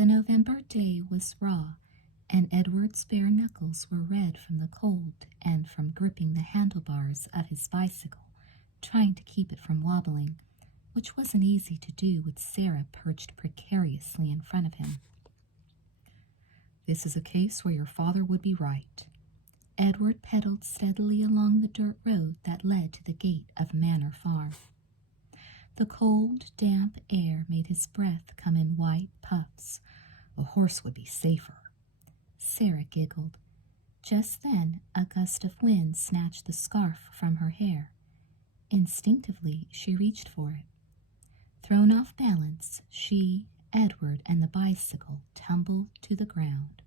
The November day was raw, and Edward's bare knuckles were red from the cold and from gripping the handlebars of his bicycle, trying to keep it from wobbling, which wasn't easy to do with Sarah perched precariously in front of him. "This is a case where your father would be right." Edward pedaled steadily along the dirt road that led to the gate of Manor Farm. The cold, damp air made his breath come in white puffs. "A horse would be safer." Sarah giggled. Just then, a gust of wind snatched the scarf from her hair. Instinctively, she reached for it. Thrown off balance, she, Edward, and the bicycle tumbled to the ground.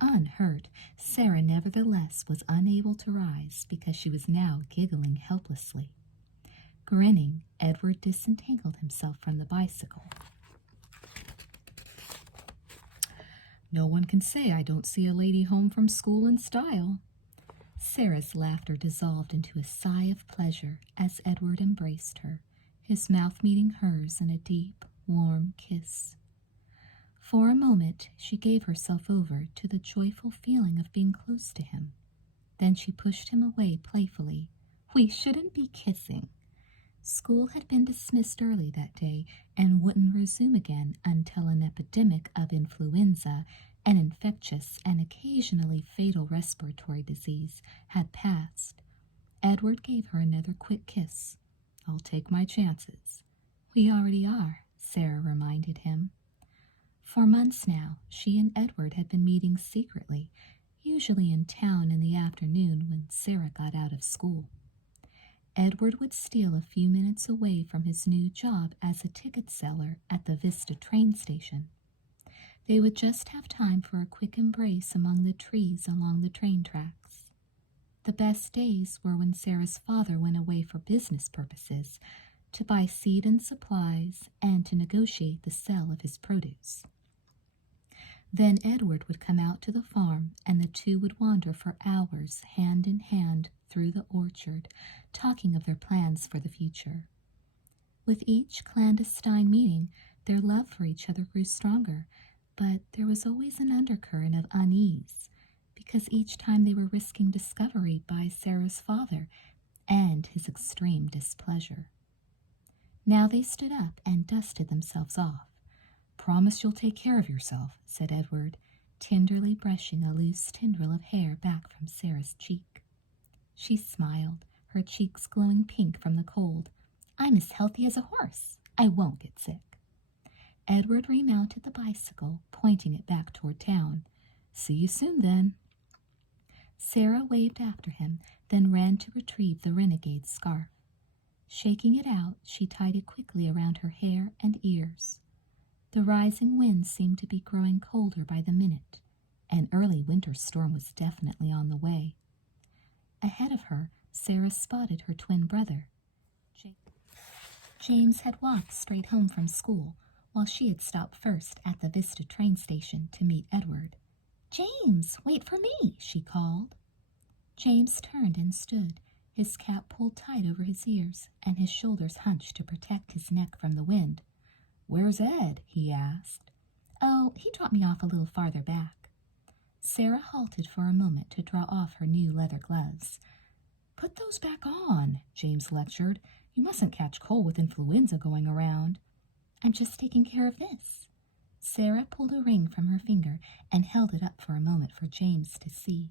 Unhurt, Sarah nevertheless was unable to rise because she was now giggling helplessly. Grinning, Edward disentangled himself from the bicycle. "No one can say I don't see a lady home from school in style." Sarah's laughter dissolved into a sigh of pleasure as Edward embraced her, his mouth meeting hers in a deep, warm kiss. For a moment, she gave herself over to the joyful feeling of being close to him. Then she pushed him away playfully. "We shouldn't be kissing." School had been dismissed early that day and wouldn't resume again until an epidemic of influenza, an infectious and occasionally fatal respiratory disease, had passed. Edward gave her another quick kiss. "I'll take my chances." "We already are," Sarah reminded him. For months now, she and Edward had been meeting secretly, usually in town in the afternoon when Sarah got out of school. Edward would steal a few minutes away from his new job as a ticket seller at the Vista train station. They would just have time for a quick embrace among the trees along the train tracks. The best days were when Sarah's father went away for business purposes, to buy seed and supplies and to negotiate the sale of his produce. Then Edward would come out to the farm, and the two would wander for hours hand in hand through the orchard, talking of their plans for the future. With each clandestine meeting, their love for each other grew stronger, but there was always an undercurrent of unease, because each time they were risking discovery by Sarah's father and his extreme displeasure. Now they stood up and dusted themselves off. "Promise you'll take care of yourself," said Edward, tenderly brushing a loose tendril of hair back from Sarah's cheek. She smiled, her cheeks glowing pink from the cold. "I'm as healthy as a horse. I won't get sick." Edward remounted the bicycle, pointing it back toward town. "See you soon, then." Sarah waved after him, then ran to retrieve the renegade's scarf. Shaking it out, she tied it quickly around her hair and ears. The rising wind seemed to be growing colder by the minute. An early winter storm was definitely on the way. Ahead of her, Sarah spotted her twin brother. James had walked straight home from school, while she had stopped first at the Vista train station to meet Edward. "James, wait for me," she called. James turned and stood, his cap pulled tight over his ears and his shoulders hunched to protect his neck from the wind. "Where's Ed?" he asked. "Oh, he dropped me off a little farther back." Sarah halted for a moment to draw off her new leather gloves. "Put those back on," James lectured. "You mustn't catch cold with influenza going around." "I'm just taking care of this." Sarah pulled a ring from her finger and held it up for a moment for James to see.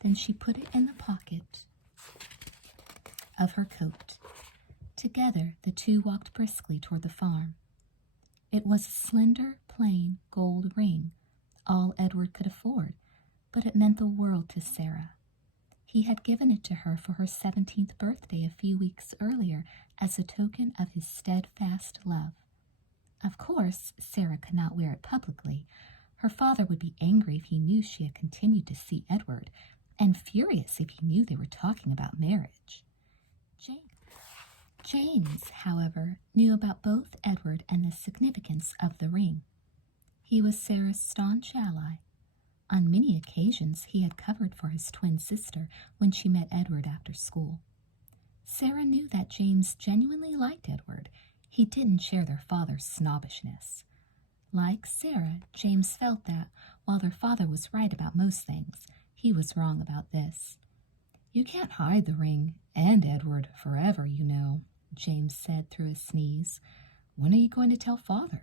Then she put it in the pocket of her coat. Together, the two walked briskly toward the farm. It was a slender, plain gold ring, all Edward could afford, but it meant the world to Sarah. He had given it to her for her 17th birthday a few weeks earlier as a token of his steadfast love. Of course, Sarah could not wear it publicly. Her father would be angry if he knew she had continued to see Edward, and furious if he knew they were talking about marriage. James, however, knew about both Edward and the significance of the ring. He was Sarah's staunch ally. On many occasions he had covered for his twin sister when she met Edward after school. Sarah knew that James genuinely liked Edward. He didn't share their father's snobbishness. Like Sarah, James felt that, while their father was right about most things, he was wrong about this. You can't hide the ring and Edward forever, you know, James said through a sneeze. When are you going to tell Father?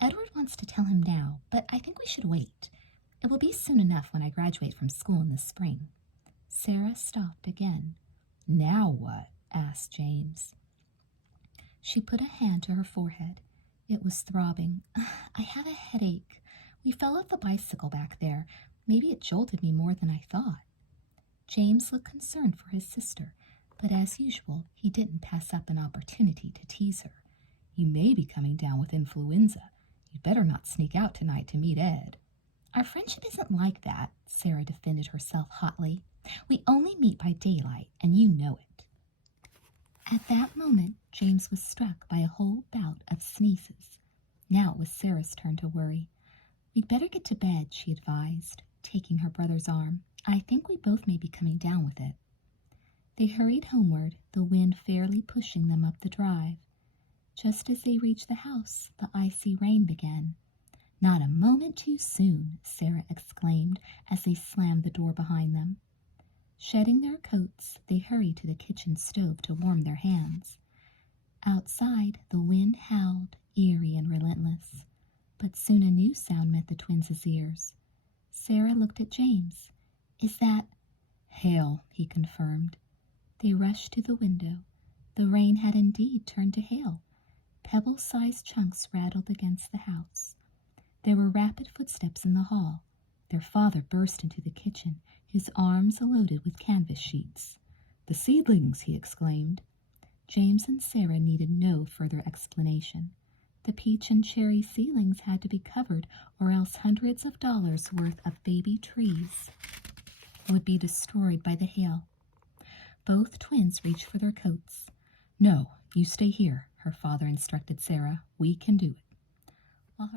Edward wants to tell him now, but I think we should wait. It will be soon enough when I graduate from school in the spring. Sarah stopped again. Now what? Asked James. She put a hand to her forehead. It was throbbing. I have a headache. We fell off the bicycle back there. Maybe it jolted me more than I thought. James looked concerned for his sister, but as usual, he didn't pass up an opportunity to tease her. You may be coming down with influenza. You'd better not sneak out tonight to meet Ed. Our friendship isn't like that, Sarah defended herself hotly. We only meet by daylight, and you know it. At that moment, James was struck by a whole bout of sneezes. Now it was Sarah's turn to worry. We'd better get to bed, she advised, taking her brother's arm. I think we both may be coming down with it. They hurried homeward, the wind fairly pushing them up the drive. Just as they reached the house, the icy rain began. Not a moment too soon, Sarah exclaimed as they slammed the door behind them. Shedding their coats, they hurried to the kitchen stove to warm their hands. Outside, the wind howled, eerie and relentless. But soon a new sound met the twins' ears. Sarah looked at James. Is that... Hail, he confirmed. They rushed to the window. The rain had indeed turned to hail. Pebble-sized chunks rattled against the house. There were rapid footsteps in the hall. Their father burst into the kitchen, his arms loaded with canvas sheets. The seedlings, he exclaimed. James and Sarah needed no further explanation. The peach and cherry ceilings had to be covered, or else hundreds of dollars worth of baby trees would be destroyed by the hail. Both twins reached for their coats. No, you stay here, her father instructed Sarah. We can do it.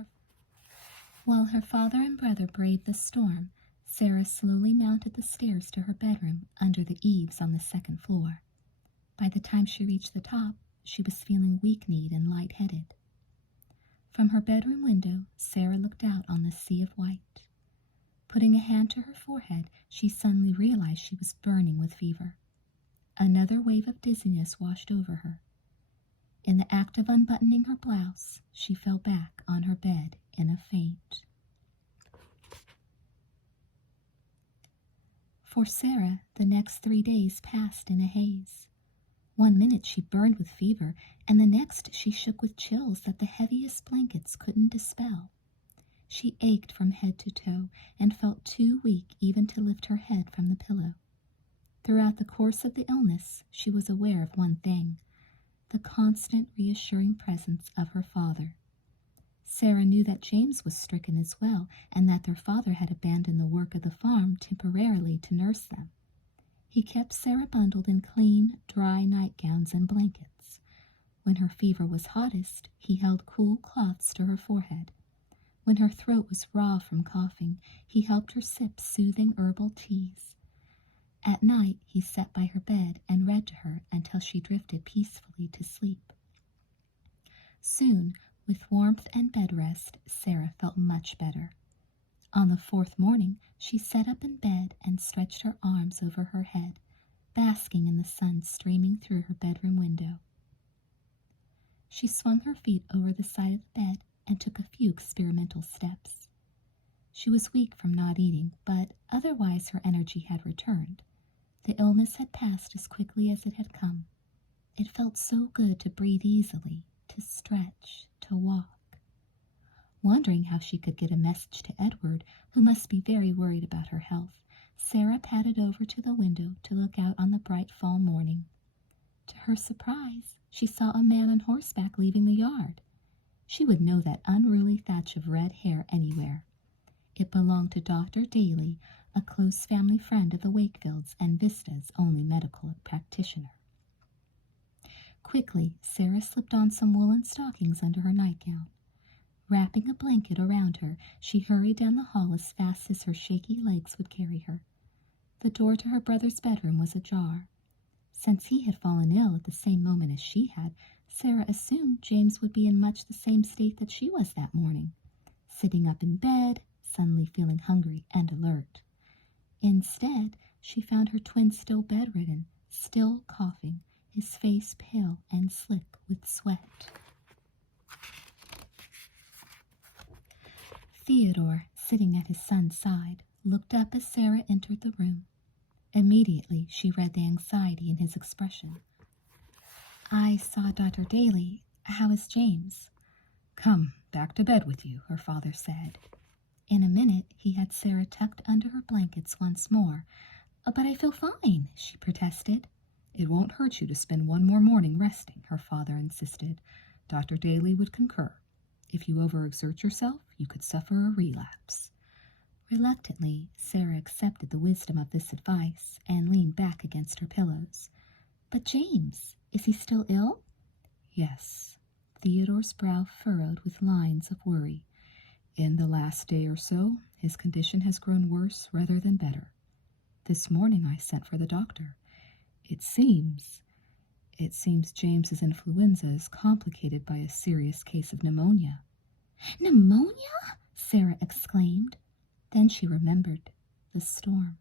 While her father and brother braved the storm, Sarah slowly mounted the stairs to her bedroom under the eaves on the second floor. By the time she reached the top, she was feeling weak-kneed and light-headed. From her bedroom window, Sarah looked out on the sea of white. Putting a hand to her forehead, she suddenly realized she was burning with fever. Another wave of dizziness washed over her. In the act of unbuttoning her blouse, she fell back on her bed in a faint. For Sarah, the next 3 days passed in a haze. 1 minute she burned with fever, and the next she shook with chills that the heaviest blankets couldn't dispel. She ached from head to toe and felt too weak even to lift her head from the pillow. Throughout the course of the illness, she was aware of one thing: the constant reassuring presence of her father. Sarah knew that James was stricken as well, and that their father had abandoned the work of the farm temporarily to nurse them. He kept Sarah bundled in clean, dry nightgowns and blankets. When her fever was hottest, he held cool cloths to her forehead. When her throat was raw from coughing, he helped her sip soothing herbal teas. At night, he sat by her bed and read to her until she drifted peacefully to sleep. Soon, with warmth and bed rest, Sarah felt much better. On the 4th morning, she sat up in bed and stretched her arms over her head, basking in the sun streaming through her bedroom window. She swung her feet over the side of the bed and took a few experimental steps. She was weak from not eating, but otherwise her energy had returned. The illness had passed as quickly as it had come. It felt so good to breathe easily, to stretch, to walk. Wondering how she could get a message to Edward, who must be very worried about her health, Sarah padded over to the window to look out on the bright fall morning. To her surprise, she saw a man on horseback leaving the yard. She would know that unruly thatch of red hair anywhere. It belonged to Dr. Daly, a close family friend of the Wakefields and Vista's only medical practitioner. Quickly, Sarah slipped on some woolen stockings under her nightgown. Wrapping a blanket around her, she hurried down the hall as fast as her shaky legs would carry her. The door to her brother's bedroom was ajar. Since he had fallen ill at the same moment as she had, Sarah assumed James would be in much the same state that she was that morning, sitting up in bed, suddenly feeling hungry and alert. Instead, she found her twin still bedridden, still coughing, his face pale and slick with sweat. Theodore, sitting at his son's side, looked up as Sarah entered the room. Immediately, she read the anxiety in his expression. "I saw Dr. Daly. How is James?" "Come, back to bed with you," her father said. In a minute, he had Sarah tucked under her blankets once more. "But I feel fine," she protested. "It won't hurt you to spend one more morning resting," her father insisted. "Dr. Daly would concur. If you overexert yourself, you could suffer a relapse." Reluctantly, Sarah accepted the wisdom of this advice and leaned back against her pillows. "But James, is he still ill?" "Yes." Theodore's brow furrowed with lines of worry. "In the last day or so, his condition has grown worse rather than better. This morning I sent for the doctor. It seems James's influenza is complicated by a serious case of pneumonia." "Pneumonia?" Sarah exclaimed. Then she remembered the storm.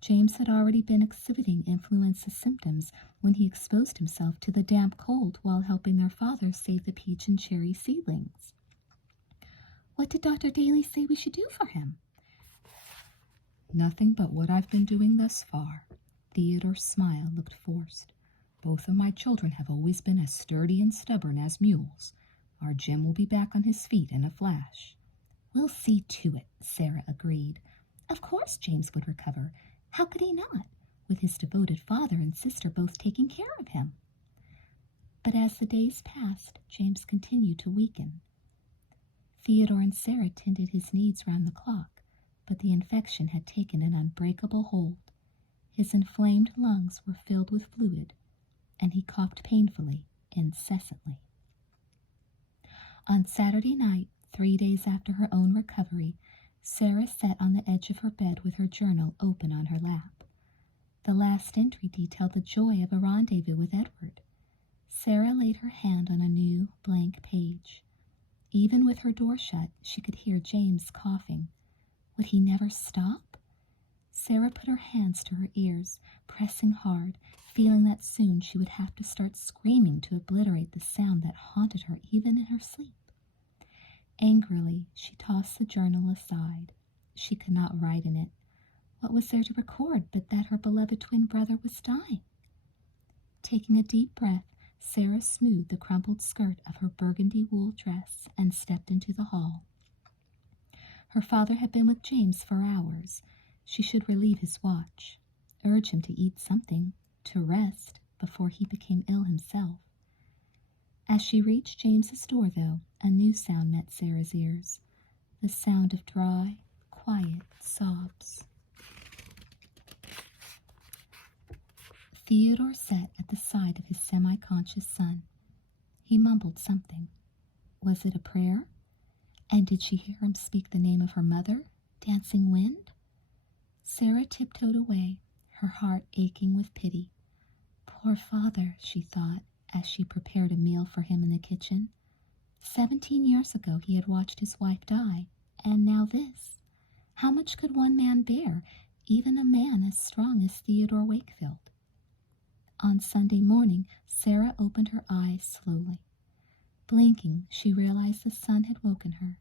James had already been exhibiting influenza symptoms when he exposed himself to the damp cold while helping their father save the peach and cherry seedlings. What did Dr. Daly say we should do for him? "Nothing but what I've been doing thus far." Theodore's smile looked forced. "Both of my children have always been as sturdy and stubborn as mules. Our Jim will be back on his feet in a flash." "We'll see to it," Sarah agreed. Of course James would recover. How could he not, with his devoted father and sister both taking care of him? But as the days passed, James continued to weaken. Theodore and Sarah tended his needs round the clock, but the infection had taken an unbreakable hold. His inflamed lungs were filled with fluid, and he coughed painfully, incessantly. On Saturday night, 3 days after her own recovery, Sarah sat on the edge of her bed with her journal open on her lap. The last entry detailed the joy of a rendezvous with Edward. Sarah laid her hand on a new, blank page. Even with her door shut, she could hear James coughing. Would he never stop? Sarah put her hands to her ears, pressing hard, feeling that soon she would have to start screaming to obliterate the sound that haunted her even in her sleep. Angrily, she tossed the journal aside. She could not write in it. What was there to record but that her beloved twin brother was dying? Taking a deep breath, Sarah smoothed the crumpled skirt of her burgundy wool dress and stepped into the hall. Her father had been with James for hours. She should relieve his watch, urge him to eat something, to rest, before he became ill himself. As she reached James's door, though, a new sound met Sarah's ears, the sound of dry, quiet sobs. Theodore sat at the side of his semi-conscious son. He mumbled something. Was it a prayer? And did she hear him speak the name of her mother, Dancing Wind? Sarah tiptoed away, her heart aching with pity. Poor father, she thought, as she prepared a meal for him in the kitchen. 17 years ago he had watched his wife die, and now this. How much could one man bear, even a man as strong as Theodore Wakefield? On Sunday morning, Sarah opened her eyes slowly. Blinking, she realized the sun had woken her.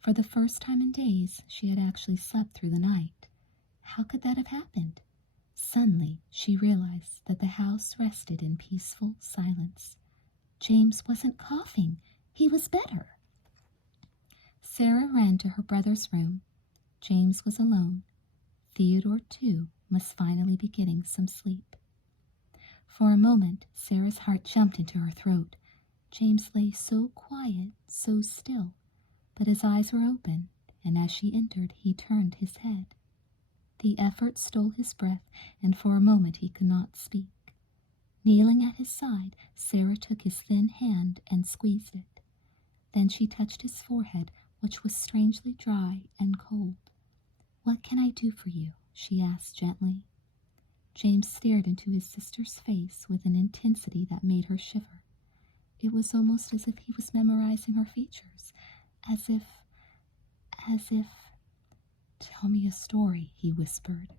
For the first time in days, she had actually slept through the night. How could that have happened? Suddenly, she realized that the house rested in peaceful silence. James wasn't coughing. He was better. Sarah ran to her brother's room. James was alone. Theodore, too, must finally be getting some sleep. For a moment, Sarah's heart jumped into her throat. James lay so quiet, so still, but his eyes were open, and as she entered, he turned his head. The effort stole his breath, and for a moment he could not speak. Kneeling at his side, Sarah took his thin hand and squeezed it. Then she touched his forehead, which was strangely dry and cold. "What can I do for you?" she asked gently. James stared into his sister's face with an intensity that made her shiver. It was almost as if he was memorizing her features, as if, "Tell me a story," he whispered.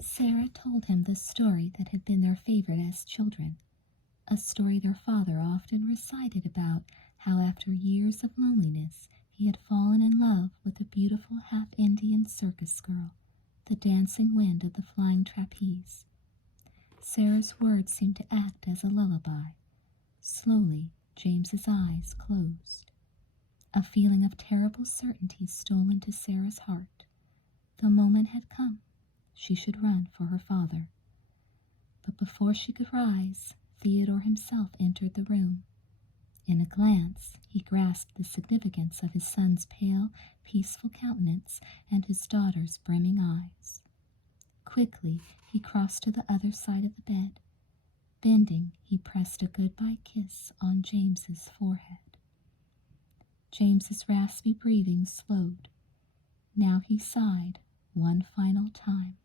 Sarah told him the story that had been their favorite as children, a story their father often recited about how after years of loneliness he had fallen in love with a beautiful half-Indian circus girl, the dancing wind of the flying trapeze. Sarah's words seemed to act as a lullaby. Slowly, James's eyes closed. A feeling of terrible certainty stole into Sarah's heart. The moment had come. She should run for her father. But before she could rise, Theodore himself entered the room. In a glance, he grasped the significance of his son's pale, peaceful countenance and his daughter's brimming eyes. Quickly, he crossed to the other side of the bed. Bending, he pressed a goodbye kiss on James's forehead. James's raspy breathing slowed. Now he sighed one final time,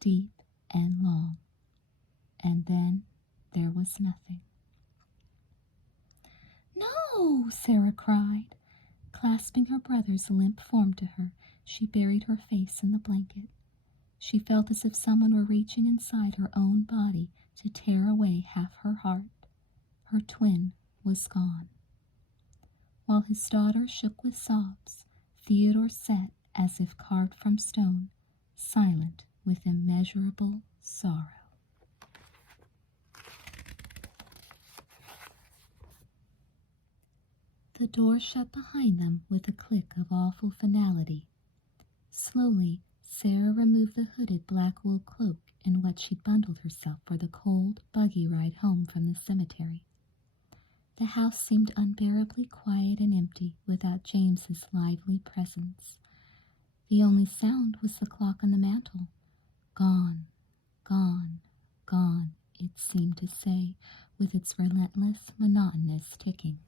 deep and long. And then there was nothing. "No!" Sarah cried. Clasping her brother's limp form to her, she buried her face in the blanket. She felt as if someone were reaching inside her own body to tear away half her heart. Her twin was gone. While his daughter shook with sobs, Theodore sat as if carved from stone, silent with immeasurable sorrow. The door shut behind them with a click of awful finality. Slowly, Sarah removed the hooded black wool cloak in which she'd bundled herself for the cold, buggy ride home from the cemetery. The house seemed unbearably quiet and empty without James's lively presence. The only sound was the clock on the mantel. Gone, gone, gone, it seemed to say, with its relentless, monotonous ticking.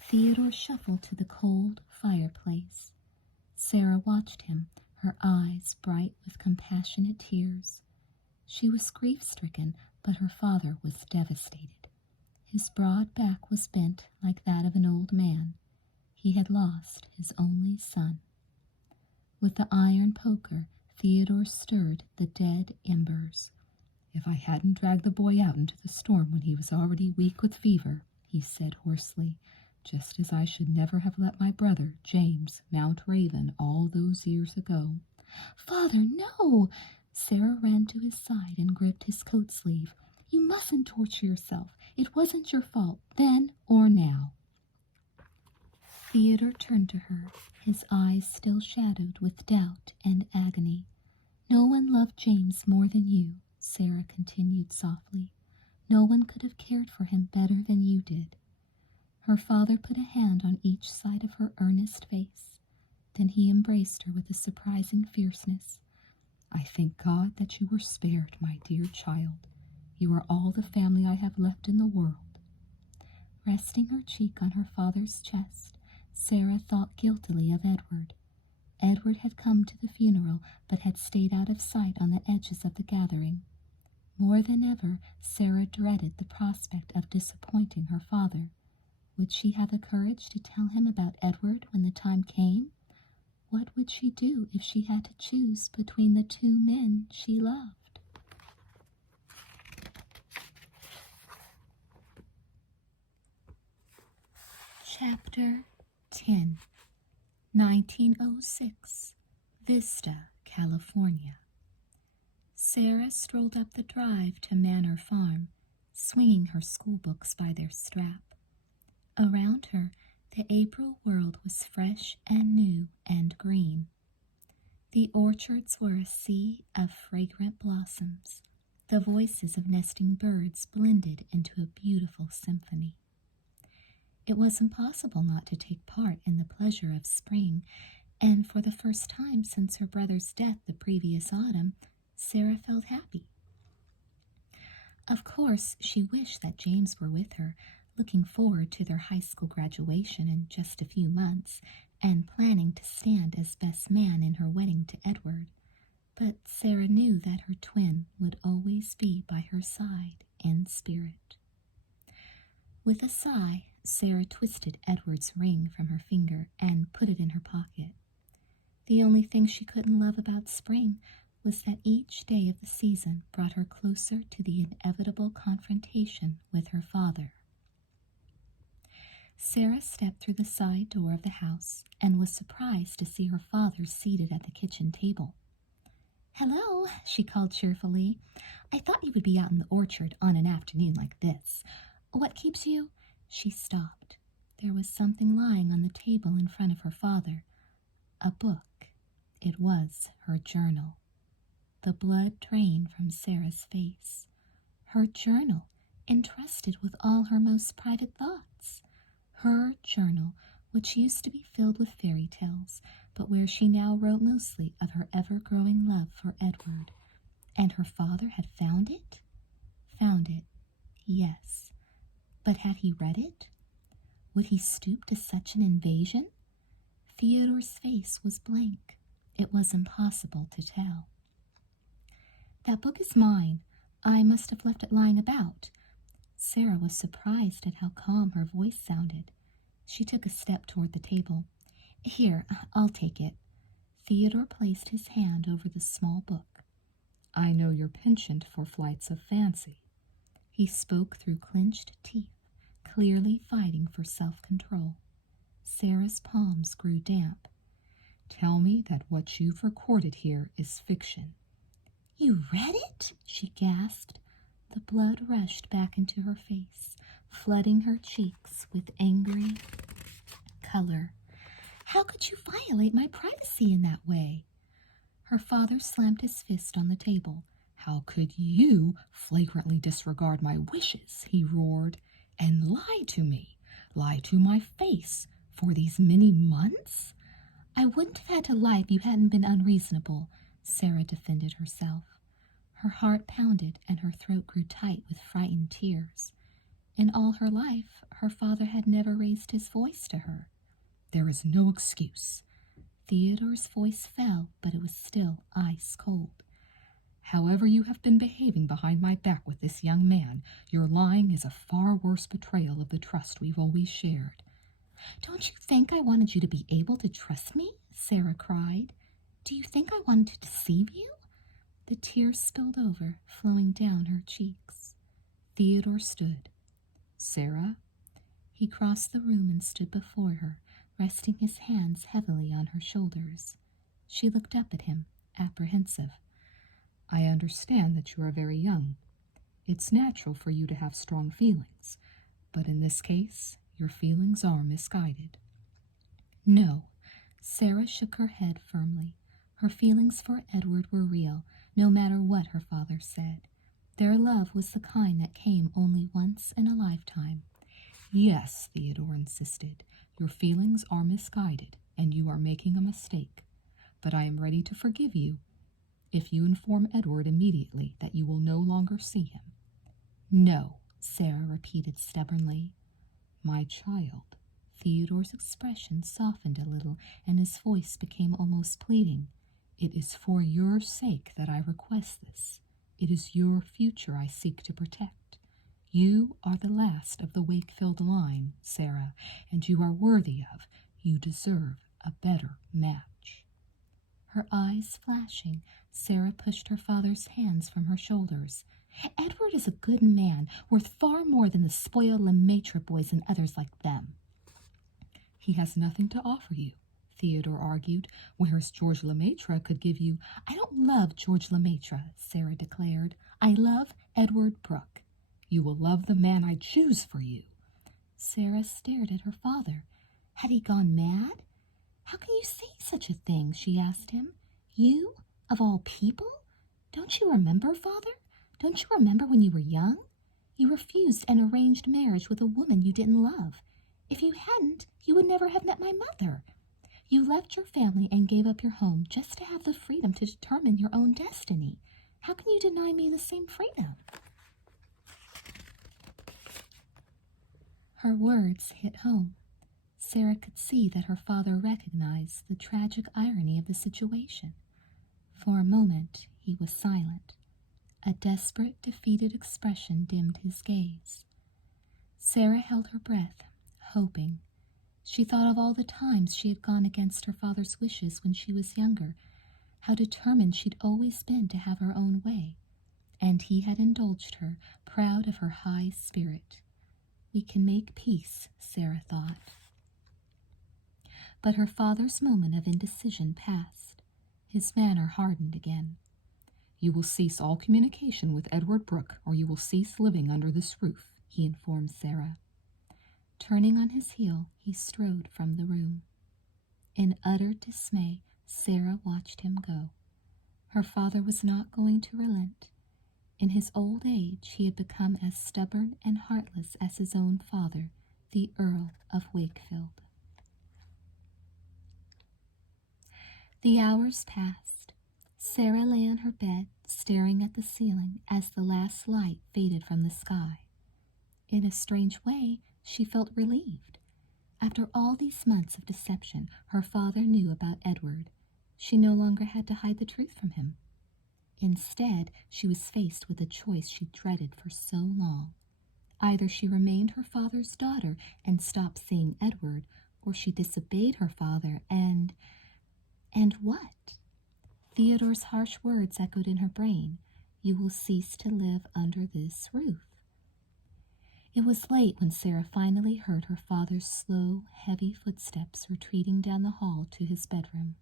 Theodore shuffled to the cold fireplace. Sarah watched him, her eyes bright with compassionate tears. She was grief-stricken, but her father was devastated. His broad back was bent like that of an old man. He had lost his only son. With the iron poker, Theodore stirred the dead embers. "If I hadn't dragged the boy out into the storm when he was already weak with fever," he said hoarsely, "just as I should never have let my brother, James, mount Raven all those years ago." "Father, no!" Sarah ran to his side and gripped his coat sleeve. "You mustn't torture yourself. It wasn't your fault, then or now." Theodore turned to her, his eyes still shadowed with doubt and agony. "No one loved James more than you," Sarah continued softly. "No one could have cared for him better than you did." Her father put a hand on each side of her earnest face. Then he embraced her with a surprising fierceness. "I thank God that you were spared, my dear child. You are all the family I have left in the world." Resting her cheek on her father's chest, Sarah thought guiltily of Edward. Edward had come to the funeral, but had stayed out of sight on the edges of the gathering. More than ever, Sarah dreaded the prospect of disappointing her father. Would she have the courage to tell him about Edward when the time came? What would she do if she had to choose between the two men she loved? Chapter 10. 1906, Vista, California. Sarah strolled up the drive to Manor Farm, swinging her schoolbooks by their strap. Around her, the April world was fresh and new and green. The orchards were a sea of fragrant blossoms. The voices of nesting birds blended into a beautiful symphony. It was impossible not to take part in the pleasure of spring, and for the first time since her brother's death the previous autumn, Sarah felt happy. Of course, she wished that James were with her, looking forward to their high school graduation in just a few months, and planning to stand as best man in her wedding to Edward. But Sarah knew that her twin would always be by her side in spirit. With a sigh, Sarah twisted Edward's ring from her finger and put it in her pocket. The only thing she couldn't love about spring was that each day of the season brought her closer to the inevitable confrontation with her father. Sarah stepped through the side door of the house and was surprised to see her father seated at the kitchen table. "Hello," she called cheerfully. "I thought you would be out in the orchard on an afternoon like this. What keeps you—" She stopped. There was something lying on the table in front of her father. A book. It was her journal. The blood drained from Sarah's face. Her journal, entrusted with all her most private thoughts. Her journal, which used to be filled with fairy tales, but where she now wrote mostly of her ever-growing love for Edward. And her father had found it? Found it, yes. But had he read it? Would he stoop to such an invasion? Theodore's face was blank. It was impossible to tell. "That book is mine. I must have left it lying about." Sarah was surprised at how calm her voice sounded. She took a step toward the table. "Here, I'll take it." Theodore placed his hand over the small book. "I know your penchant for flights of fancy." He spoke through clenched teeth, clearly fighting for self-control. Sarah's palms grew damp. "Tell me that what you've recorded here is fiction." "You read it?" she gasped. The blood rushed back into her face, flooding her cheeks with angry color. "How could you violate my privacy in that way?" Her father slammed his fist on the table. "How could you flagrantly disregard my wishes," he roared, "and lie to me, lie to my face, for these many months?" "I wouldn't have had to lie if you hadn't been unreasonable," Sarah defended herself. Her heart pounded and her throat grew tight with frightened tears. In all her life, her father had never raised his voice to her. "There is no excuse." Theodore's voice fell, but it was still ice cold. "However you have been behaving behind my back with this young man, your lying is a far worse betrayal of the trust we've always shared." "Don't you think I wanted you to be able to trust me?" Sarah cried. "Do you think I wanted to deceive you?" The tears spilled over, flowing down her cheeks. Theodore stood. "Sarah?" He crossed the room and stood before her, resting his hands heavily on her shoulders. She looked up at him, apprehensive. "I understand that you are very young. It's natural for you to have strong feelings, but in this case, your feelings are misguided." "No." Sarah shook her head firmly. Her feelings for Edward were real, no matter what her father said. Their love was the kind that came only once in a lifetime. "Yes," Theodore insisted, "your feelings are misguided, and you are making a mistake. But I am ready to forgive you if you inform Edward immediately that you will no longer see him." "No," Sarah repeated stubbornly. "My child." Theodore's expression softened a little, and his voice became almost pleading. "It is for your sake that I request this. It is your future I seek to protect. You are the last of the Wakefield line, Sarah, and you are worthy of, you deserve a better match." Her eyes flashing, Sarah pushed her father's hands from her shoulders. "Edward is a good man, worth far more than the spoiled Lemaitre boys and others like them." "He has nothing to offer you," Theodore argued, "whereas George Lemaitre could give you—" "I don't love George Lemaitre," Sarah declared. "I love Edward Brooke." "You will love the man I choose for you." Sarah stared at her father. Had he gone mad? "How can you say such a thing?" she asked him. "You, of all people? Don't you remember, father? Don't you remember when you were young? You refused an arranged marriage with a woman you didn't love. If you hadn't, you would never have met my mother. You left your family and gave up your home just to have the freedom to determine your own destiny. How can you deny me the same freedom?" Her words hit home. Sarah could see that her father recognized the tragic irony of the situation. For a moment, he was silent. A desperate, defeated expression dimmed his gaze. Sarah held her breath, hoping. She thought of all the times she had gone against her father's wishes when she was younger, how determined she'd always been to have her own way, and he had indulged her, proud of her high spirit. We can make peace, Sarah thought. But her father's moment of indecision passed. His manner hardened again. "You will cease all communication with Edward Brooke, or you will cease living under this roof," he informed Sarah. Turning on his heel, he strode from the room. In utter dismay, Sarah watched him go. Her father was not going to relent. In his old age, he had become as stubborn and heartless as his own father, the Earl of Wakefield. The hours passed. Sarah lay on her bed, staring at the ceiling as the last light faded from the sky. In a strange way, she felt relieved. After all these months of deception, her father knew about Edward. She no longer had to hide the truth from him. Instead, she was faced with a choice she dreaded for so long. Either she remained her father's daughter and stopped seeing Edward, or she disobeyed her father and what? Theodore's harsh words echoed in her brain. You will cease to live under this roof. It was late when Sarah finally heard her father's slow, heavy footsteps retreating down the hall to his bedroom.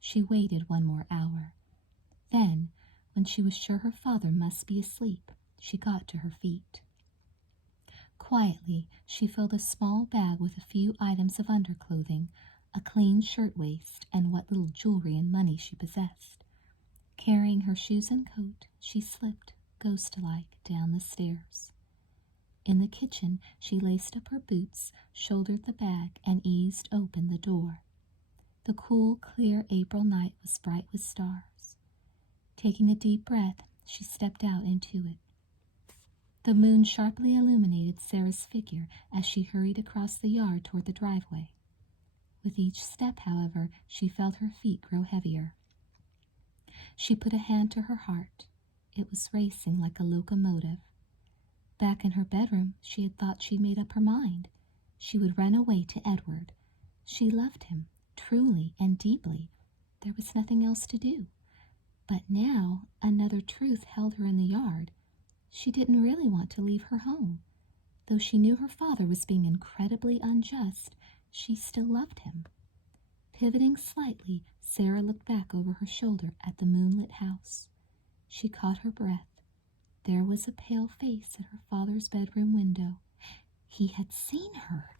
She waited one more hour. Then, when she was sure her father must be asleep, she got to her feet. Quietly, she filled a small bag with a few items of underclothing, a clean shirtwaist, and what little jewelry and money she possessed. Carrying her shoes and coat, she slipped, ghost-like, down the stairs. In the kitchen, she laced up her boots, shouldered the bag, and eased open the door. The cool, clear April night was bright with stars. Taking a deep breath, she stepped out into it. The moon sharply illuminated Sarah's figure as she hurried across the yard toward the driveway. With each step, however, she felt her feet grow heavier. She put a hand to her heart. It was racing like a locomotive. Back in her bedroom, she had thought she'd made up her mind. She would run away to Edward. She loved him, truly and deeply. There was nothing else to do. But now, another truth held her in the yard. She didn't really want to leave her home. Though she knew her father was being incredibly unjust, she still loved him. Pivoting slightly, Sarah looked back over her shoulder at the moonlit house. She caught her breath. There was a pale face at her father's bedroom window. He had seen her.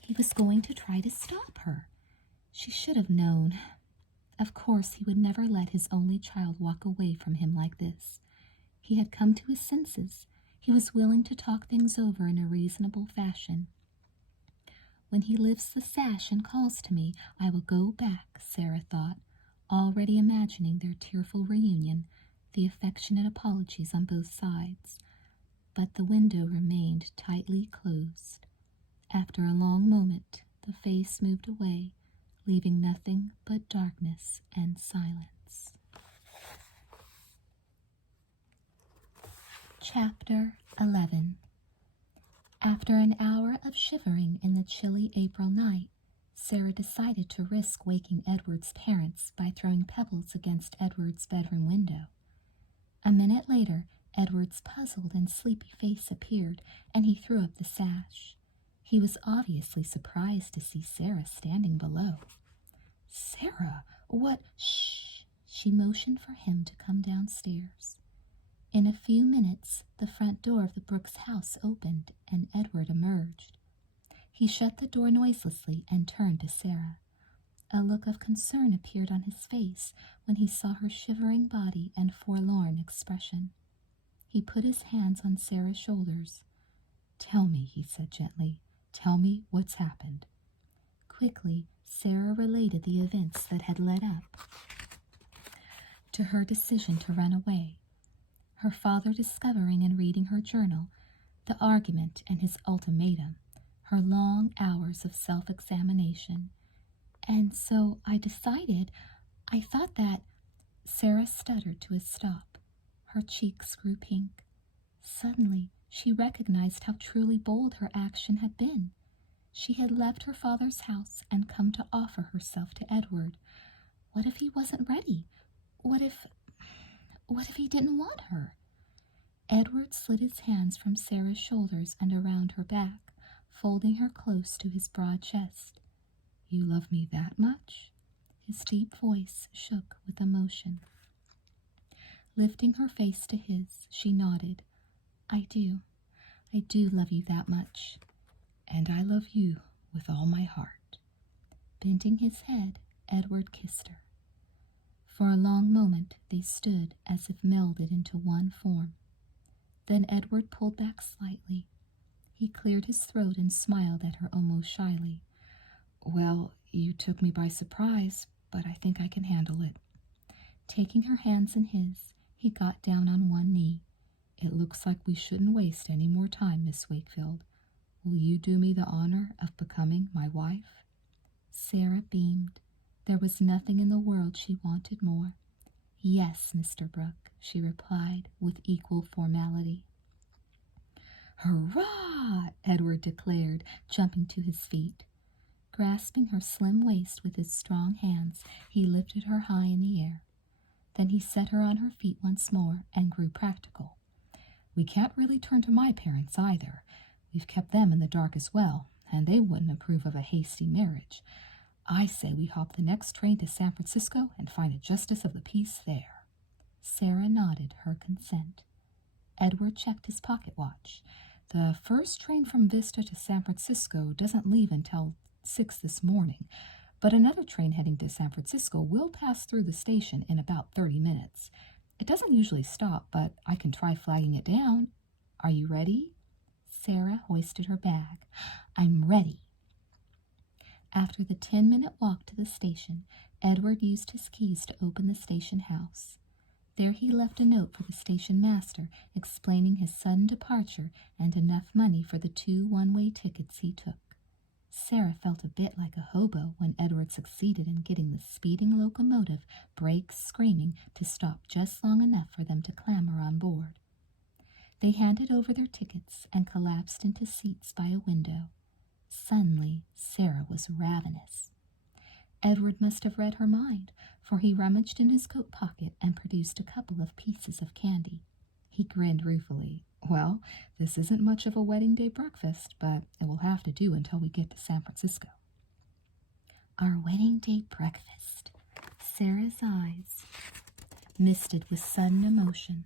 He was going to try to stop her. She should have known. Of course, he would never let his only child walk away from him like this. He had come to his senses. He was willing to talk things over in a reasonable fashion. When he lifts the sash and calls to me, I will go back, Sarah thought, already imagining their tearful reunion, the affectionate apologies on both sides. But the window remained tightly closed. After a long moment, the face moved away, leaving nothing but darkness and silence. Chapter 11. After an hour of shivering in the chilly April night, Sarah decided to risk waking Edward's parents by throwing pebbles against Edward's bedroom window. A minute later, Edward's puzzled and sleepy face appeared, and he threw up the sash. He was obviously surprised to see Sarah standing below. "Sarah, what—" "Shh!" She motioned for him to come downstairs. In a few minutes, the front door of the Brooks' house opened, and Edward emerged. He shut the door noiselessly and turned to Sarah. A look of concern appeared on his face when he saw her shivering body and forlorn expression. He put his hands on Sarah's shoulders. "Tell me," he said gently. "Tell me what's happened." Quickly, Sarah related the events that had led up to her decision to run away. Her father discovering and reading her journal, the argument and his ultimatum, her long hours of self-examination. "And so I thought that—" Sarah stuttered to a stop. Her cheeks grew pink. Suddenly, she recognized how truly bold her action had been. She had left her father's house and come to offer herself to Edward. What if he wasn't ready? What if he didn't want her? Edward slid his hands from Sarah's shoulders and around her back, folding her close to his broad chest. "You love me that much?" His deep voice shook with emotion. Lifting her face to his, she nodded. I do love you that much." "And I love you with all my heart." Bending his head, Edward kissed her. For a long moment they stood as if melded into one form. Then Edward pulled back slightly. He cleared his throat and smiled at her almost shyly. "Well, you took me by surprise, but I think I can handle it." Taking her hands in his, he got down on one knee. "It looks like we shouldn't waste any more time, Miss Wakefield. Will you do me the honor of becoming my wife?" Sarah beamed. There was nothing in the world she wanted more. "Yes, Mr. Brooke," she replied with equal formality. "Hurrah!" Edward declared, jumping to his feet. Grasping her slim waist with his strong hands, he lifted her high in the air. Then he set her on her feet once more and grew practical. "We can't really turn to my parents either. We've kept them in the dark as well, and they wouldn't approve of a hasty marriage. I say we hop the next train to San Francisco and find a justice of the peace there." Sarah nodded her consent. Edward checked his pocket watch. "The first train from Vista to San Francisco doesn't leave until 6 this morning, but another train heading to San Francisco will pass through the station in about 30 minutes. It doesn't usually stop, but I can try flagging it down. Are you ready?" Sarah hoisted her bag. "I'm ready." After the 10-minute walk to the station, Edward used his keys to open the station house. There he left a note for the station master explaining his sudden departure and enough money for the 2 one-way tickets he took. Sarah felt a bit like a hobo when Edward succeeded in getting the speeding locomotive, brakes screaming, to stop just long enough for them to clamber on board. They handed over their tickets and collapsed into seats by a window. Suddenly, Sarah was ravenous. Edward must have read her mind, for he rummaged in his coat pocket and produced a couple of pieces of candy. He grinned ruefully. "Well, this isn't much of a wedding day breakfast, but it will have to do until we get to San Francisco." Our wedding day breakfast. Sarah's eyes misted with sudden emotion.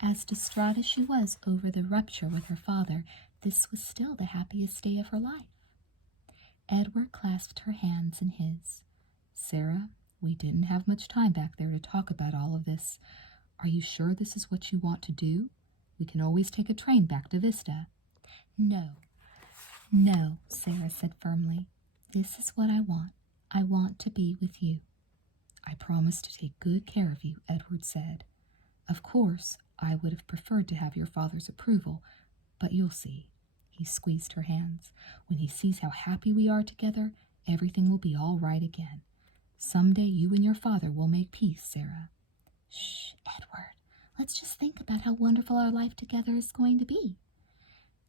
As distraught as she was over the rupture with her father, this was still the happiest day of her life. Edward clasped her hands in his. "Sarah, we didn't have much time back there to talk about all of this. Are you sure this is what you want to do? We can always take a train back to Vista." No, Sarah said firmly. "This is what I want. I want to be with you." "I promise to take good care of you," Edward said. "Of course, I would have preferred to have your father's approval, but you'll see." He squeezed her hands. "When he sees how happy we are together, everything will be all right again. Someday you and your father will make peace, Sarah." "Shh, Edward. Let's just think about how wonderful our life together is going to be."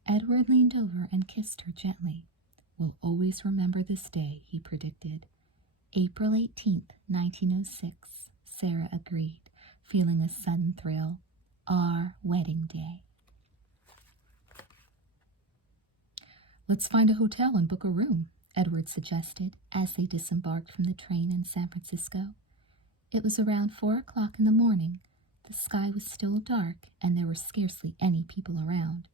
Edward leaned over and kissed her gently. "We'll always remember this day," he predicted. "April 18th, 1906, Sarah agreed, feeling a sudden thrill. Our wedding day. "Let's find a hotel and book a room," Edward suggested as they disembarked from the train in San Francisco. It was around 4 o'clock in the morning. The sky was still dark, and there were scarcely any people around.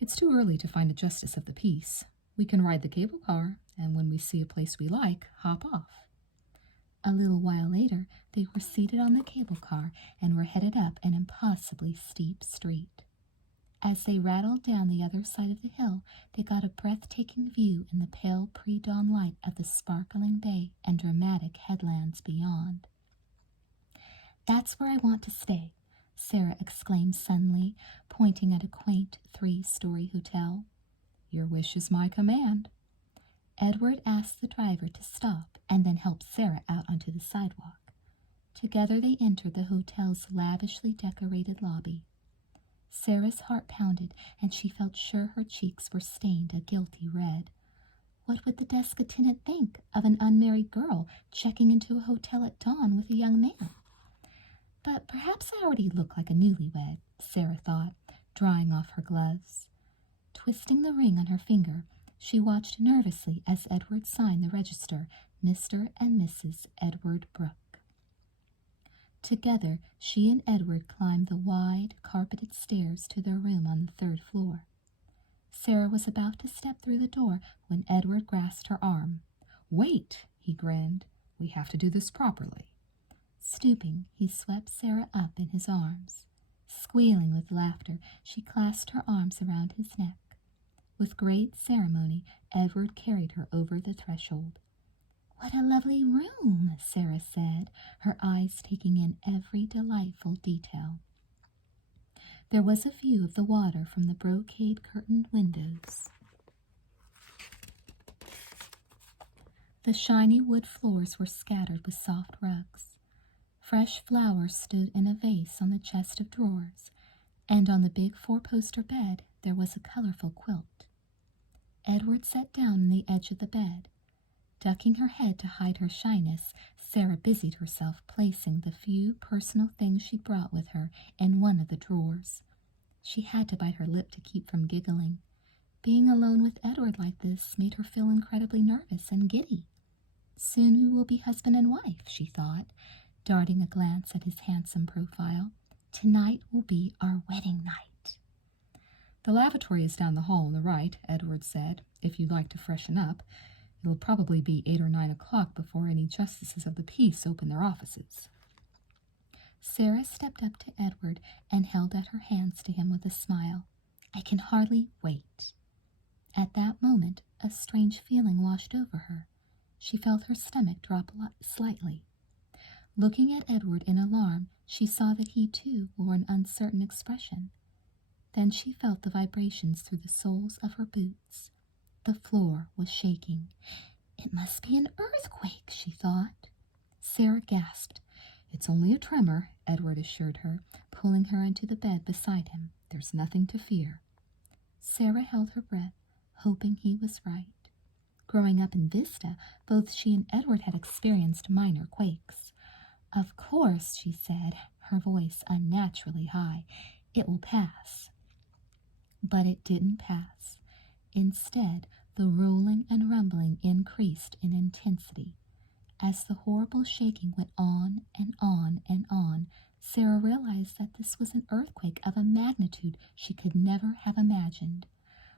"It's too early to find a justice of the peace. We can ride the cable car, and when we see a place we like, hop off." A little while later, they were seated on the cable car and were headed up an impossibly steep street. As they rattled down the other side of the hill, they got a breathtaking view in the pale pre-dawn light of the sparkling bay and dramatic headlands beyond. "That's where I want to stay," Sarah exclaimed suddenly, pointing at a quaint 3-story hotel. "Your wish is my command." Edward asked the driver to stop and then helped Sarah out onto the sidewalk. Together they entered the hotel's lavishly decorated lobby. Sarah's heart pounded, and she felt sure her cheeks were stained a guilty red. What would the desk attendant think of an unmarried girl checking into a hotel at dawn with a young man? But perhaps I already look like a newlywed, Sarah thought, drying off her gloves. Twisting the ring on her finger, she watched nervously as Edward signed the register, Mr. and Mrs. Edward Brooke. Together, she and Edward climbed the wide, carpeted stairs to their room on the 3rd floor. Sarah was about to step through the door when Edward grasped her arm. "Wait," he grinned. "We have to do this properly." Stooping, he swept Sarah up in his arms. Squealing with laughter, she clasped her arms around his neck. With great ceremony, Edward carried her over the threshold. "What a lovely room," Sarah said, her eyes taking in every delightful detail. There was a view of the water from the brocade-curtained windows. The shiny wood floors were scattered with soft rugs. Fresh flowers stood in a vase on the chest of drawers, and on the big 4-poster bed there was a colorful quilt. Edward sat down on the edge of the bed. Ducking her head to hide her shyness, Sarah busied herself placing the few personal things she brought with her in one of the drawers. She had to bite her lip to keep from giggling. Being alone with Edward like this made her feel incredibly nervous and giddy. Soon we will be husband and wife, she thought, darting a glance at his handsome profile. Tonight will be our wedding night. "The lavatory is down the hall on the right," Edward said, "if you'd like to freshen up. It'll probably be 8 or 9 o'clock before any justices of the peace open their offices." Sarah stepped up to Edward and held out her hands to him with a smile. "I can hardly wait." At that moment, a strange feeling washed over her. She felt her stomach drop slightly. Looking at Edward in alarm, she saw that he too wore an uncertain expression. Then she felt the vibrations through the soles of her boots. The floor was shaking. "It must be an earthquake," she thought. Sarah gasped. "It's only a tremor," Edward assured her, pulling her into the bed beside him. "There's nothing to fear." Sarah held her breath, hoping he was right. Growing up in Vista, both she and Edward had experienced minor quakes. "Of course," she said, her voice unnaturally high, "it will pass." But it didn't pass. Instead, the rolling and rumbling increased in intensity. As the horrible shaking went on and on and on, Sarah realized that this was an earthquake of a magnitude she could never have imagined.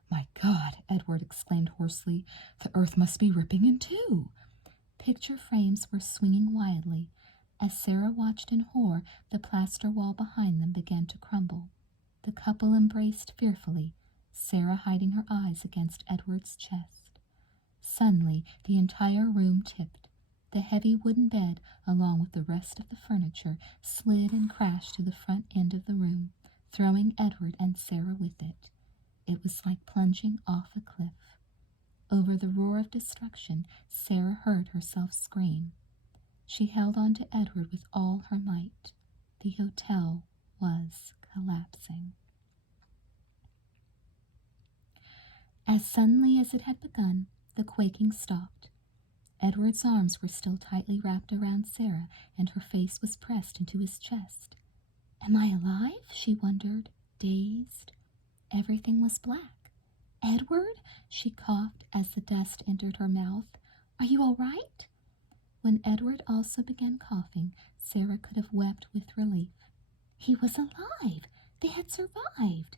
"My God," Edward exclaimed hoarsely, "the earth must be ripping in two." Picture frames were swinging wildly. As Sarah watched in horror, the plaster wall behind them began to crumble. The couple embraced fearfully, Sarah hiding her eyes against Edward's chest. Suddenly, the entire room tipped. The heavy wooden bed, along with the rest of the furniture, slid and crashed to the front end of the room, throwing Edward and Sarah with it. It was like plunging off a cliff. Over the roar of destruction, Sarah heard herself scream. She held on to Edward with all her might. The hotel was collapsing. As suddenly as it had begun, the quaking stopped. Edward's arms were still tightly wrapped around Sarah, and her face was pressed into his chest. "Am I alive?" she wondered, dazed. Everything was black. "Edward?" she coughed as the dust entered her mouth. "Are you all right?" When Edward also began coughing, Sarah could have wept with relief. He was alive! They had survived!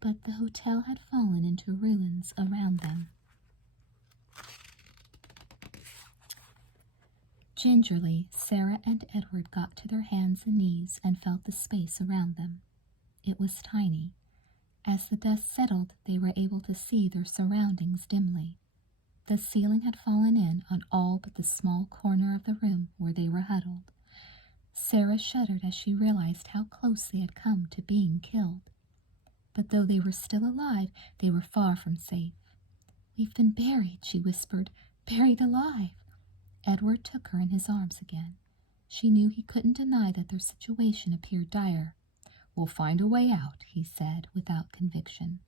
But the hotel had fallen into ruins around them. Gingerly, Sarah and Edward got to their hands and knees and felt the space around them. It was tiny. As the dust settled, they were able to see their surroundings dimly. The ceiling had fallen in on all but the small corner of the room where they were huddled. Sarah shuddered as she realized how close they had come to being killed. But though they were still alive, they were far from safe. "We've been buried," she whispered, "buried alive." Edward took her in his arms again. She knew he couldn't deny that their situation appeared dire. "We'll find a way out," he said, without conviction.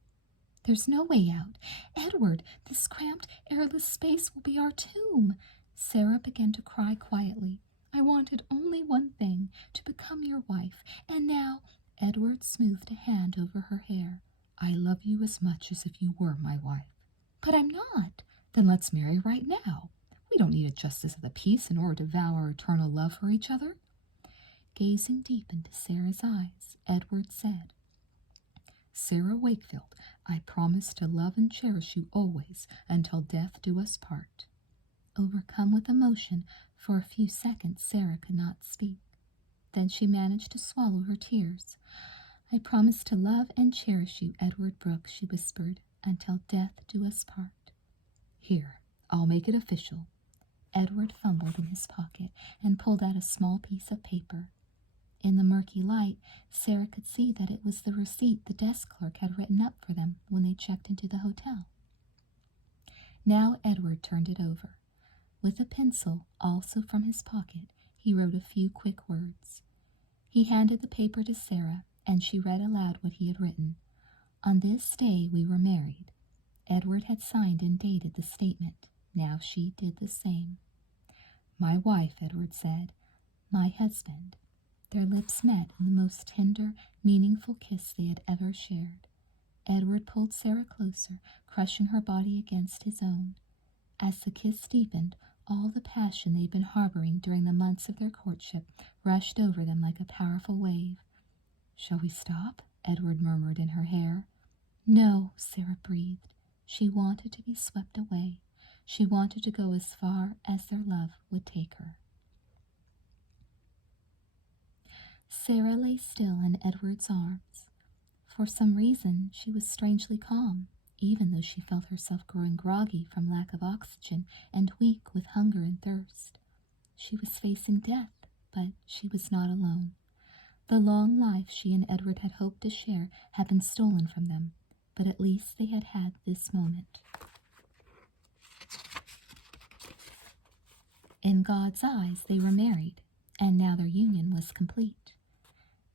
"There's no way out. Edward, this cramped, airless space will be our tomb." Sarah began to cry quietly. "I wanted only one thing, to become your wife, and now—" Edward smoothed a hand over her hair. "I love you as much as if you were my wife." "But I'm not." "Then let's marry right now. We don't need a justice of the peace in order to vow our eternal love for each other." Gazing deep into Sarah's eyes, Edward said, "Sarah Wakefield, I promise to love and cherish you always until death do us part." Overcome with emotion, for a few seconds Sarah could not speak. Then she managed to swallow her tears. "I promise to love and cherish you, Edward Brooke," she whispered, "until death do us part." "Here, I'll make it official." Edward fumbled in his pocket and pulled out a small piece of paper. In the murky light, Sarah could see that it was the receipt the desk clerk had written up for them when they checked into the hotel. Now Edward turned it over. With a pencil, also from his pocket, he wrote a few quick words. He handed the paper to Sarah, and she read aloud what he had written. "On this day we were married." Edward had signed and dated the statement. Now she did the same. "My wife," Edward said. "My husband." Their lips met in the most tender, meaningful kiss they had ever shared. Edward pulled Sarah closer, crushing her body against his own. As the kiss deepened, all the passion they'd been harboring during the months of their courtship rushed over them like a powerful wave. "Shall we stop?" Edward murmured in her hair. "No," Sarah breathed. She wanted to be swept away. She wanted to go as far as their love would take her. Sarah lay still in Edward's arms. For some reason, she was strangely calm, even though she felt herself growing groggy from lack of oxygen and weak with hunger and thirst. She was facing death, but she was not alone. The long life she and Edward had hoped to share had been stolen from them, but at least they had had this moment. In God's eyes, they were married, and now their union was complete.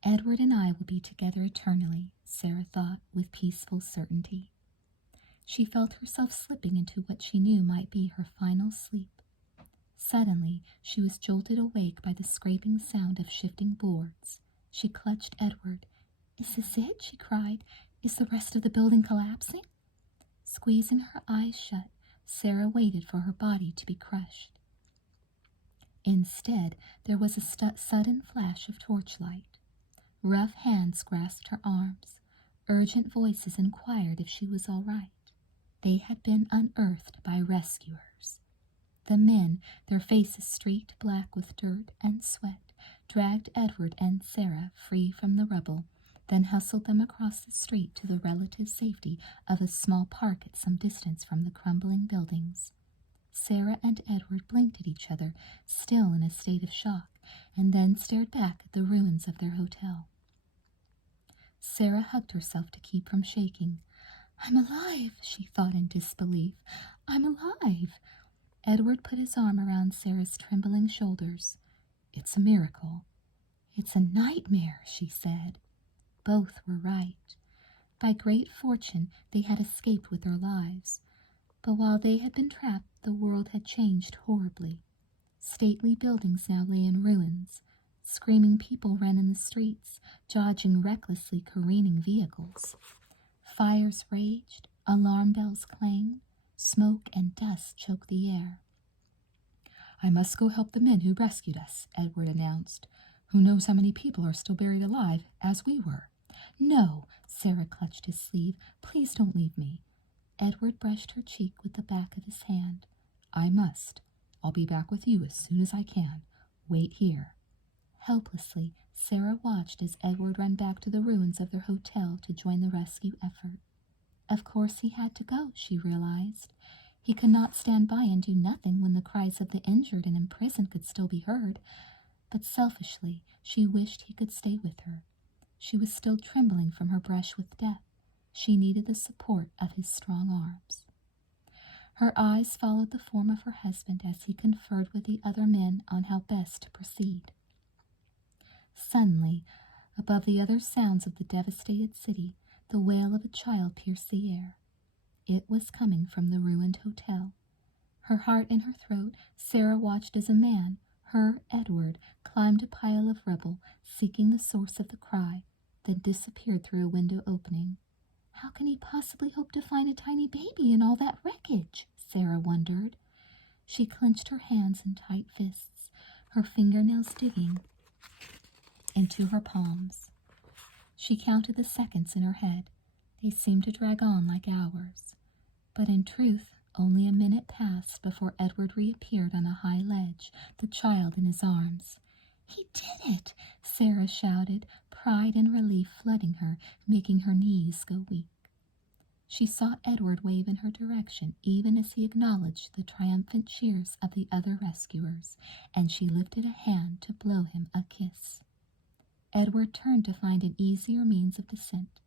"Edward and I will be together eternally," Sarah thought with peaceful certainty. She felt herself slipping into what she knew might be her final sleep. Suddenly, she was jolted awake by the scraping sound of shifting boards. She clutched Edward. "Is this it?" she cried. "Is the rest of the building collapsing?" Squeezing her eyes shut, Sarah waited for her body to be crushed. Instead, there was a sudden flash of torchlight. Rough hands grasped her arms. Urgent voices inquired if she was all right. They had been unearthed by rescuers. The men, their faces streaked black with dirt and sweat, dragged Edward and Sarah free from the rubble, then hustled them across the street to the relative safety of a small park at some distance from the crumbling buildings. Sarah and Edward blinked at each other, still in a state of shock, and then stared back at the ruins of their hotel. Sarah hugged herself to keep from shaking. "I'm alive," she thought in disbelief. "I'm alive." Edward put his arm around Sarah's trembling shoulders. "It's a miracle." "It's a nightmare," she said. Both were right. By great fortune, they had escaped with their lives. But while they had been trapped, the world had changed horribly. Stately buildings now lay in ruins. Screaming people ran in the streets, dodging recklessly careening vehicles. Fires raged, alarm bells clanged, smoke and dust choked the air. "I must go help the men who rescued us," Edward announced. "Who knows how many people are still buried alive, as we were." "No," Sarah clutched his sleeve. "Please don't leave me." Edward brushed her cheek with the back of his hand. "I must. I'll be back with you as soon as I can. Wait here." Helplessly, Sarah watched as Edward ran back to the ruins of their hotel to join the rescue effort. Of course he had to go, she realized. He could not stand by and do nothing when the cries of the injured and imprisoned could still be heard. But selfishly, she wished he could stay with her. She was still trembling from her brush with death. She needed the support of his strong arms. Her eyes followed the form of her husband as he conferred with the other men on how best to proceed. Suddenly, above the other sounds of the devastated city, the wail of a child pierced the air. It was coming from the ruined hotel. Her heart in her throat, Sarah watched as a man, her Edward, climbed a pile of rubble, seeking the source of the cry, then disappeared through a window opening. How can he possibly hope to find a tiny baby in all that wreckage? Sarah wondered. She clenched her hands in tight fists, her fingernails digging into her palms. She counted the seconds in her head. They seemed to drag on like hours. But in truth, only a minute passed before Edward reappeared on a high ledge, the child in his arms. "He did it!" Sarah shouted, pride and relief flooding her, making her knees go weak. She saw Edward wave in her direction, even as he acknowledged the triumphant cheers of the other rescuers, and she lifted a hand to blow him a kiss. Edward turned to find an easier means of descent.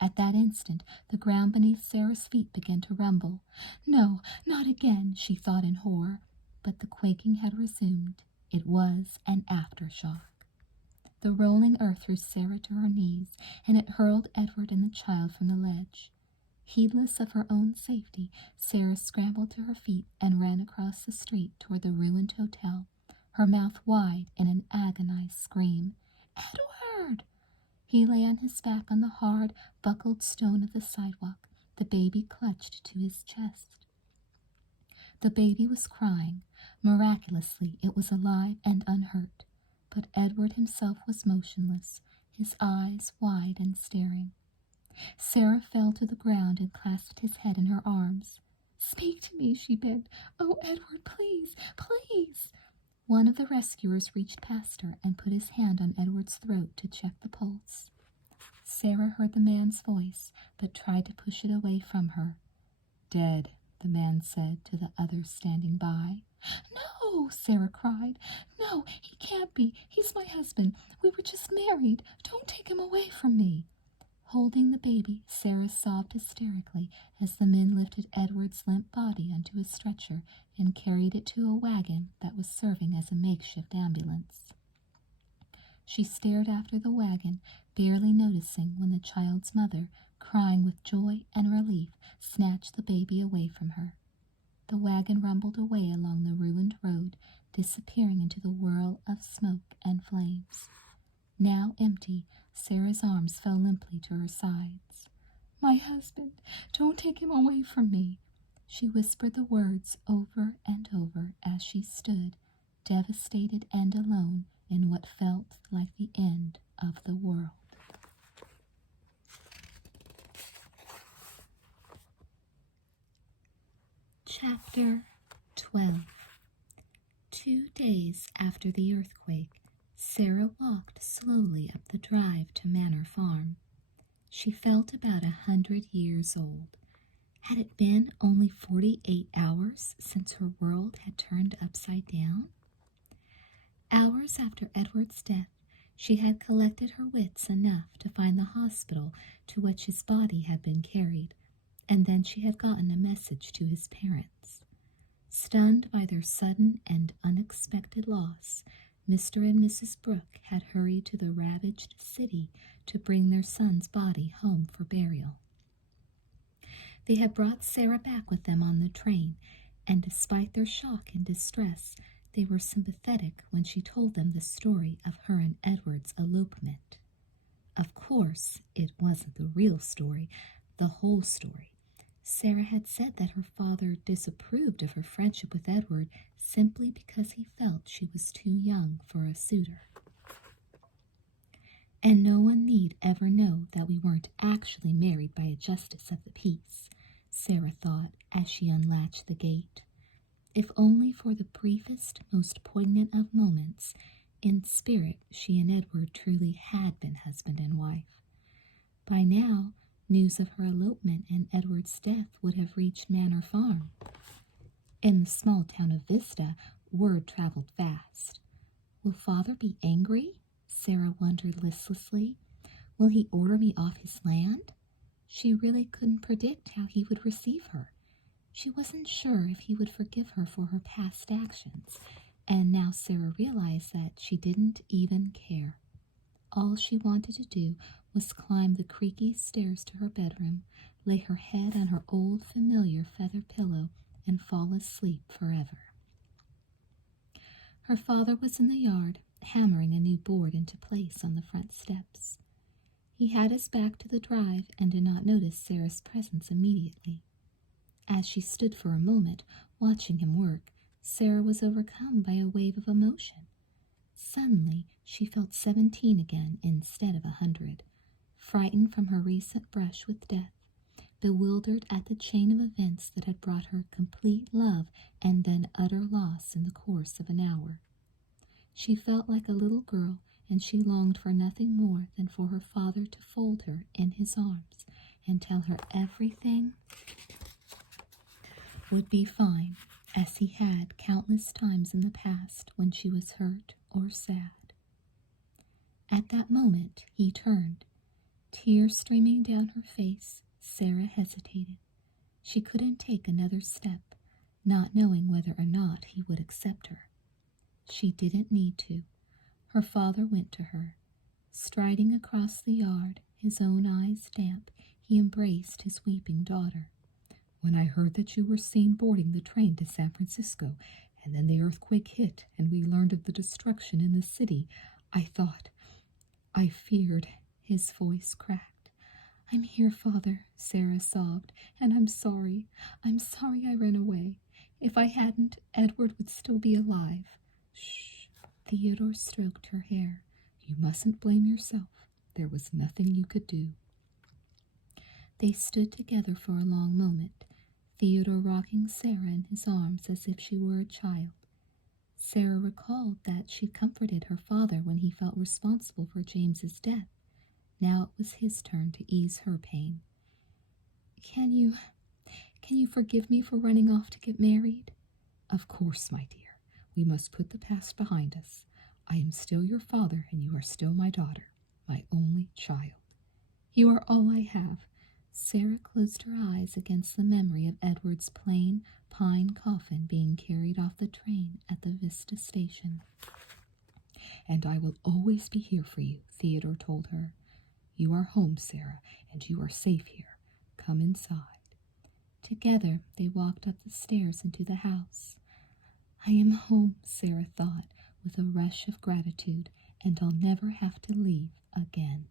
At that instant, the ground beneath Sarah's feet began to rumble. No, not again, she thought in horror, but the quaking had resumed. It was an aftershock. The rolling earth threw Sarah to her knees, and it hurled Edward and the child from the ledge. Heedless of her own safety, Sarah scrambled to her feet and ran across the street toward the ruined hotel, her mouth wide in an agonized scream. "Edward!" He lay on his back on the hard, buckled stone of the sidewalk, the baby clutched to his chest. The baby was crying. Miraculously, it was alive and unhurt, but Edward himself was motionless, his eyes wide and staring. Sarah fell to the ground and clasped his head in her arms. "Speak to me," she begged. "Oh, Edward, please, please!" One of the rescuers reached past her and put his hand on Edward's throat to check the pulse. Sarah heard the man's voice, but tried to push it away from her. "Dead," the man said to the others standing by. "No!" Sarah cried. "No, he can't be. He's my husband. We were just married. Don't take him away from me." Holding the baby, Sarah sobbed hysterically as the men lifted Edward's limp body onto a stretcher and carried it to a wagon that was serving as a makeshift ambulance. She stared after the wagon, barely noticing when the child's mother, crying with joy and relief, snatched the baby away from her. The wagon rumbled away along the ruined road, disappearing into the whirl of smoke and flames. Now empty, Sarah's arms fell limply to her sides. "My husband, don't take him away from me." She whispered the words over and over as she stood, devastated and alone in what felt like the end of the world. Chapter 12. 2 days after the earthquake, Sarah walked slowly up the drive to Manor Farm. She felt about 100 years old. Had it been only 48 hours since her world had turned upside down? Hours after Edward's death, she had collected her wits enough to find the hospital to which his body had been carried, and then she had gotten a message to his parents. Stunned by their sudden and unexpected loss, Mr. and Mrs. Brooke had hurried to the ravaged city to bring their son's body home for burial. They had brought Sarah back with them on the train, and despite their shock and distress, they were sympathetic when she told them the story of her and Edward's elopement. Of course, it wasn't the real story, the whole story. Sarah had said that her father disapproved of her friendship with Edward simply because he felt she was too young for a suitor. And no one need ever know that we weren't actually married by a justice of the peace, Sarah thought as she unlatched the gate. If only for the briefest, most poignant of moments, in spirit she and Edward truly had been husband and wife. By now, news of her elopement and Edward's death would have reached Manor Farm. In the small town of Vista, word traveled fast. Will Father be angry? Sarah wondered listlessly. Will he order me off his land? She really couldn't predict how he would receive her. She wasn't sure if he would forgive her for her past actions, and now Sarah realized that she didn't even care. All she wanted to do was climb the creaky stairs to her bedroom, lay her head on her old familiar feather pillow, and fall asleep forever. Her father was in the yard, hammering a new board into place on the front steps. He had his back to the drive and did not notice Sarah's presence immediately. As she stood for a moment, watching him work, Sarah was overcome by a wave of emotion. Suddenly, she felt 17 again instead of 100, frightened from her recent brush with death, bewildered at the chain of events that had brought her complete love and then utter loss in the course of an hour. She felt like a little girl, and she longed for nothing more than for her father to fold her in his arms and tell her everything would be fine, as he had countless times in the past when she was hurt or sad. At that moment he turned. Tears streaming down her face, Sarah hesitated. She couldn't take another step, not knowing whether or not he would accept her. She didn't need to. Her father went to her. Striding across the yard, his own eyes damp, he embraced his weeping daughter. "When I heard that you were seen boarding the train to San Francisco, and then the earthquake hit, and we learned of the destruction in the city, I feared." His voice cracked. "I'm here, Father," Sarah sobbed, "and I'm sorry. I'm sorry I ran away. If I hadn't, Edward would still be alive." "Shh." Theodore stroked her hair. "You mustn't blame yourself. There was nothing you could do." They stood together for a long moment, Theodore rocking Sarah in his arms as if she were a child. Sarah recalled that she'd comforted her father when he felt responsible for James's death. Now it was his turn to ease her pain. Can you forgive me for running off to get married?" "Of course, my dear. We must put the past behind us. I am still your father, and you are still my daughter, my only child." "You are all I have." Sarah closed her eyes against the memory of Edward's plain pine coffin being carried off the train at the Vista station. "And I will always be here for you," Theodore told her. "You are home, Sarah, and you are safe here. Come inside." Together they walked up the stairs into the house. "I am home," Sarah thought, with a rush of gratitude, "and I'll never have to leave again."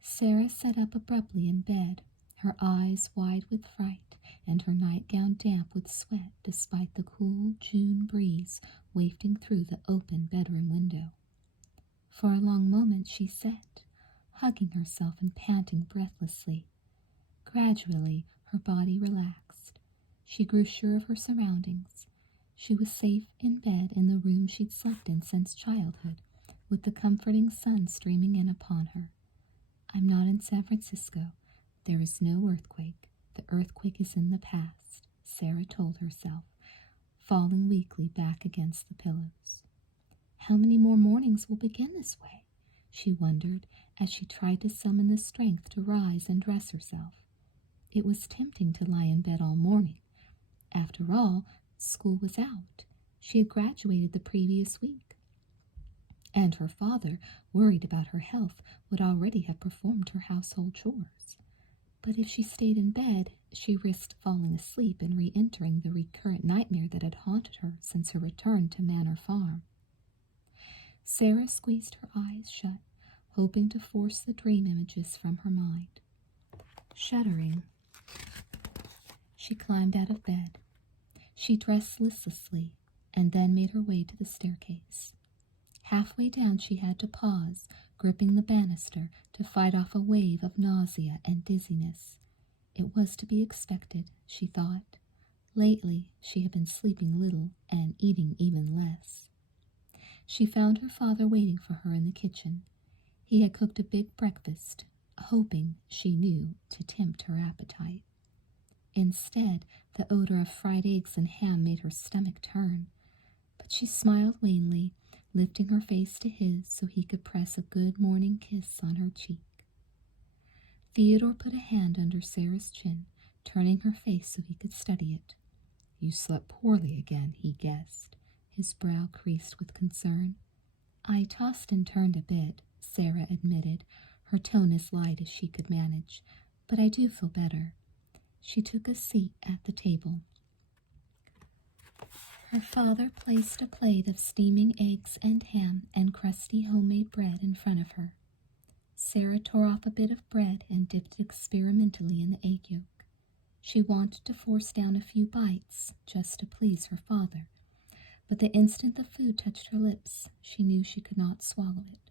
Sarah sat up abruptly in bed, her eyes wide with fright and her nightgown damp with sweat despite the cool June breeze wafting through the open bedroom window. For a long moment she sat, hugging herself and panting breathlessly. Gradually her body relaxed. She grew sure of her surroundings. She was safe in bed in the room she'd slept in since childhood, with the comforting sun streaming in upon her. "I'm not in San Francisco. There is no earthquake. The earthquake is in the past," Sarah told herself, falling weakly back against the pillows. How many more mornings will begin this way? She wondered as she tried to summon the strength to rise and dress herself. It was tempting to lie in bed all morning. After all, school was out. She had graduated the previous week. And her father, worried about her health, would already have performed her household chores. But if she stayed in bed, she risked falling asleep and re-entering the recurrent nightmare that had haunted her since her return to Manor Farm. Sarah squeezed her eyes shut, hoping to force the dream images from her mind. Shuddering, she climbed out of bed. She dressed listlessly and then made her way to the staircase. Halfway down she had to pause, gripping the banister to fight off a wave of nausea and dizziness. It was to be expected, she thought. Lately she had been sleeping little and eating even less. She found her father waiting for her in the kitchen. He had cooked a big breakfast, hoping, she knew, to tempt her appetite. Instead, the odor of fried eggs and ham made her stomach turn, but she smiled wanly, lifting her face to his so he could press a good morning kiss on her cheek. Theodore put a hand under Sarah's chin, turning her face so he could study it. "You slept poorly again," he guessed, his brow creased with concern. I tossed and turned a bit, Sarah admitted, her tone as light as she could manage, but I do feel better. She took a seat at the table. Her father placed a plate of steaming eggs and ham and crusty homemade bread in front of her. Sarah tore off a bit of bread and dipped it experimentally in the egg yolk. She wanted to force down a few bites, just to please her father, but the instant the food touched her lips, she knew she could not swallow it.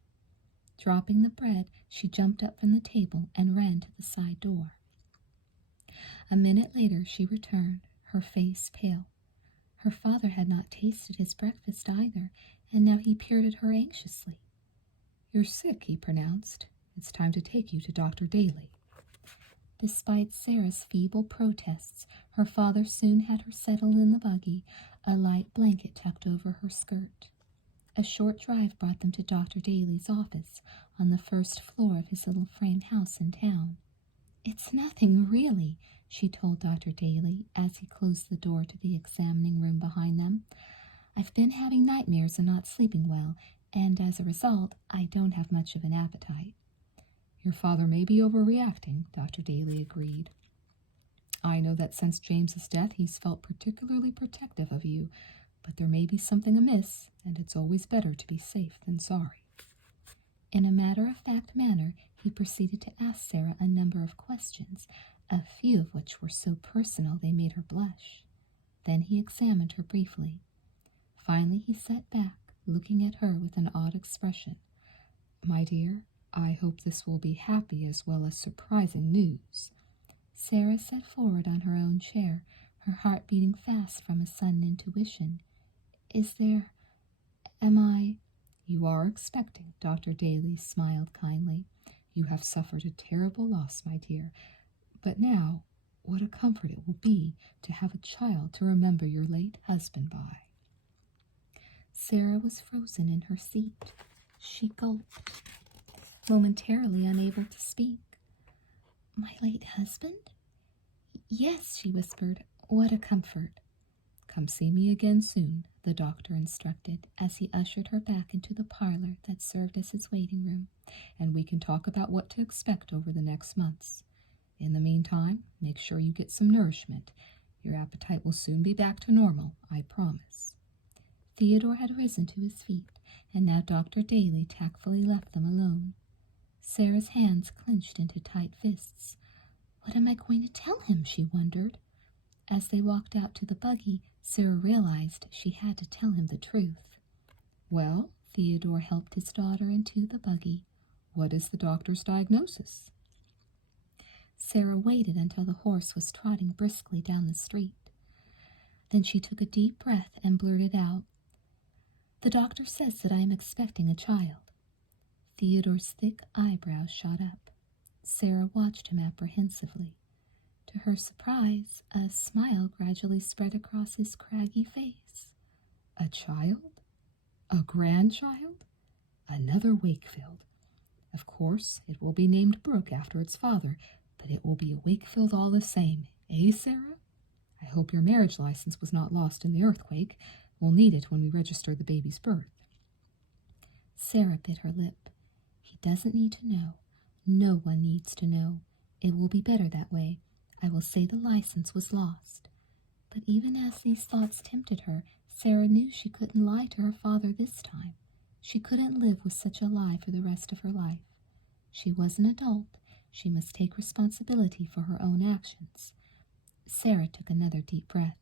Dropping the bread, she jumped up from the table and ran to the side door. A minute later she returned, her face pale. Her father had not tasted his breakfast either, and now he peered at her anxiously. "You're sick," he pronounced. "It's time to take you to Dr. Daly." Despite Sarah's feeble protests, her father soon had her settled in the buggy, a light blanket tucked over her skirt. A short drive brought them to Dr. Daly's office on the first floor of his little frame house in town. "It's nothing, really," she told Dr. Daly as he closed the door to the examining room behind them. "I've been having nightmares and not sleeping well, and as a result, I don't have much of an appetite." "Your father may be overreacting," Dr. Daly agreed. "I know that since James's death he's felt particularly protective of you, but there may be something amiss, and it's always better to be safe than sorry." In a matter-of-fact manner, he proceeded to ask Sarah a number of questions, a few of which were so personal they made her blush. Then he examined her briefly. Finally he sat back, looking at her with an odd expression. "My dear, I hope this will be happy as well as surprising news." Sarah sat forward on her own chair, her heart beating fast from a sudden intuition. Am I... "You are expecting," Dr. Daly smiled kindly. "You have suffered a terrible loss, my dear. But now, what a comfort it will be to have a child to remember your late husband by." Sarah was frozen in her seat. She gulped, momentarily unable to speak. "My late husband?" "Yes," she whispered. "What a comfort." "Come see me again soon," the doctor instructed as he ushered her back into the parlor that served as his waiting room, "and we can talk about what to expect over the next months. In the meantime, make sure you get some nourishment. Your appetite will soon be back to normal, I promise." Theodore had risen to his feet, and now Dr. Daly tactfully left them alone. Sarah's hands clenched into tight fists. What am I going to tell him, she wondered. As they walked out to the buggy, Sarah realized she had to tell him the truth. "Well," Theodore helped his daughter into the buggy, "what is the doctor's diagnosis?" Sarah waited until the horse was trotting briskly down the street. Then she took a deep breath and blurted out, "The doctor says that I am expecting a child." Theodore's thick eyebrows shot up. Sarah watched him apprehensively. To her surprise, a smile gradually spread across his craggy face. "A child? A grandchild? Another Wakefield. Of course, it will be named Brooke after its father, but it will be a Wakefield all the same, eh, Sarah? I hope your marriage license was not lost in the earthquake. We'll need it when we register the baby's birth." Sarah bit her lip. He doesn't need to know. No one needs to know. It will be better that way. I will say the license was lost. But even as these thoughts tempted her, Sarah knew she couldn't lie to her father this time. She couldn't live with such a lie for the rest of her life. She was an adult. She must take responsibility for her own actions. Sarah took another deep breath.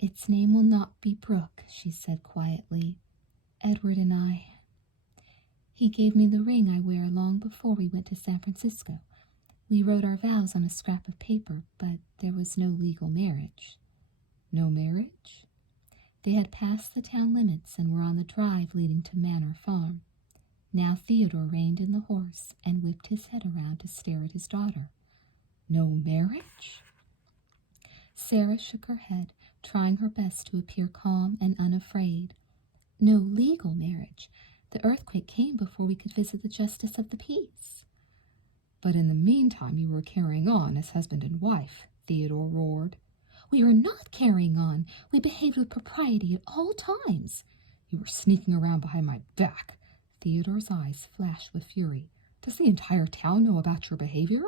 "Its name will not be Brooke," she said quietly. "Edward and I... He gave me the ring I wear long before we went to San Francisco. We wrote our vows on a scrap of paper, but there was no legal marriage." "No marriage?" They had passed the town limits and were on the drive leading to Manor Farm. Now Theodore reined in the horse and whipped his head around to stare at his daughter. "No marriage?" Sarah shook her head, trying her best to appear calm and unafraid. "No legal marriage. The earthquake came before we could visit the Justice of the Peace." "But in the meantime you were carrying on as husband and wife," Theodore roared. "We were not carrying on. We behaved with propriety at all times." You were sneaking around behind my back." Theodore's eyes flashed with fury. "Does the entire town know about your behavior?"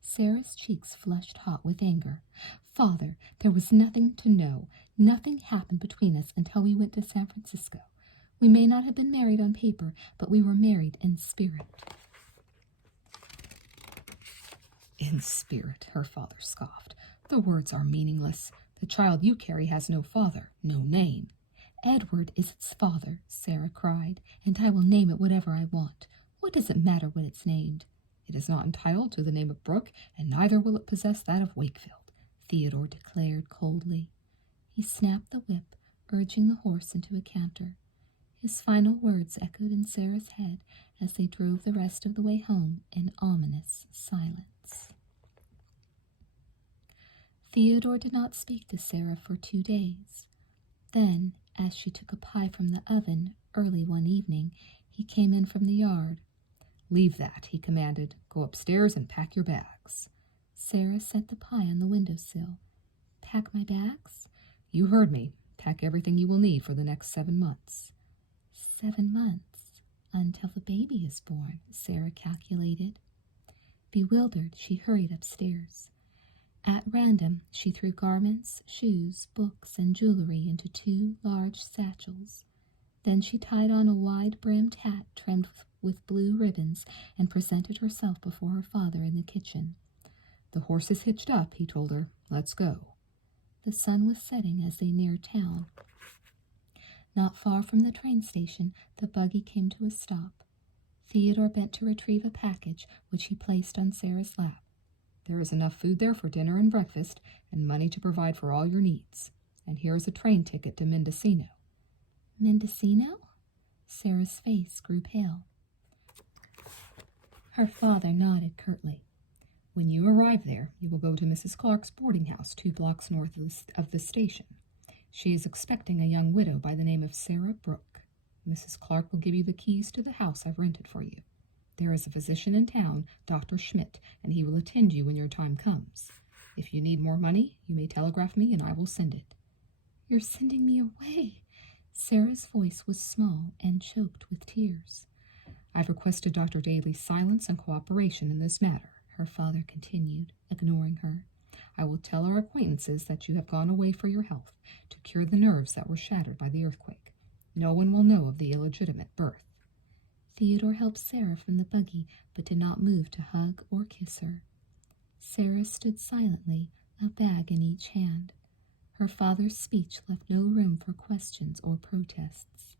Sarah's cheeks flushed hot with anger. "Father, there was nothing to know. Nothing happened between us until we went to San Francisco. We may not have been married on paper, but we were married in spirit." "In spirit," her father scoffed. "The words are meaningless. The child you carry has no father, no name." "Edward is its father," Sarah cried, "and I will name it whatever I want. What does it matter what it's named?" "It is not entitled to the name of Brooke, and neither will it possess that of Wakefield," Theodore declared coldly. He snapped the whip, urging the horse into a canter. His final words echoed in Sarah's head as they drove the rest of the way home in ominous silence. Theodore did not speak to Sarah for 2 days. Then, as she took a pie from the oven early one evening, he came in from the yard. "Leave that," he commanded. "Go upstairs and pack your bags." Sarah set the pie on the windowsill. "Pack my bags?" "You heard me. Pack everything you will need for the next 7 months. 7 months, until the baby is born," Sarah calculated. Bewildered, she hurried upstairs. At random, she threw garments, shoes, books, and jewelry into 2 large satchels. Then she tied on a wide-brimmed hat trimmed with blue ribbons and presented herself before her father in the kitchen. "The horse is hitched up," he told her. "Let's go." The sun was setting as they neared town. Not far from the train station, the buggy came to a stop. Theodore bent to retrieve a package, which he placed on Sarah's lap. "There is enough food there for dinner and breakfast, and money to provide for all your needs. And here is a train ticket to Mendocino." "Mendocino?" Sarah's face grew pale. Her father nodded curtly. "When you arrive there, you will go to Mrs. Clark's boarding house 2 blocks north of the station. She is expecting a young widow by the name of Sarah Brooke. Mrs. Clark will give you the keys to the house I've rented for you. There is a physician in town, Dr. Schmidt, and he will attend you when your time comes. If you need more money, you may telegraph me and I will send it." "You're sending me away." Sarah's voice was small and choked with tears. "I've requested Dr. Daly's silence and cooperation in this matter," her father continued, ignoring her. "I will tell our acquaintances that you have gone away for your health, to cure the nerves that were shattered by the earthquake. No one will know of the illegitimate birth." Theodore helped Sarah from the buggy, but did not move to hug or kiss her. Sarah stood silently, a bag in each hand. Her father's speech left no room for questions or protests.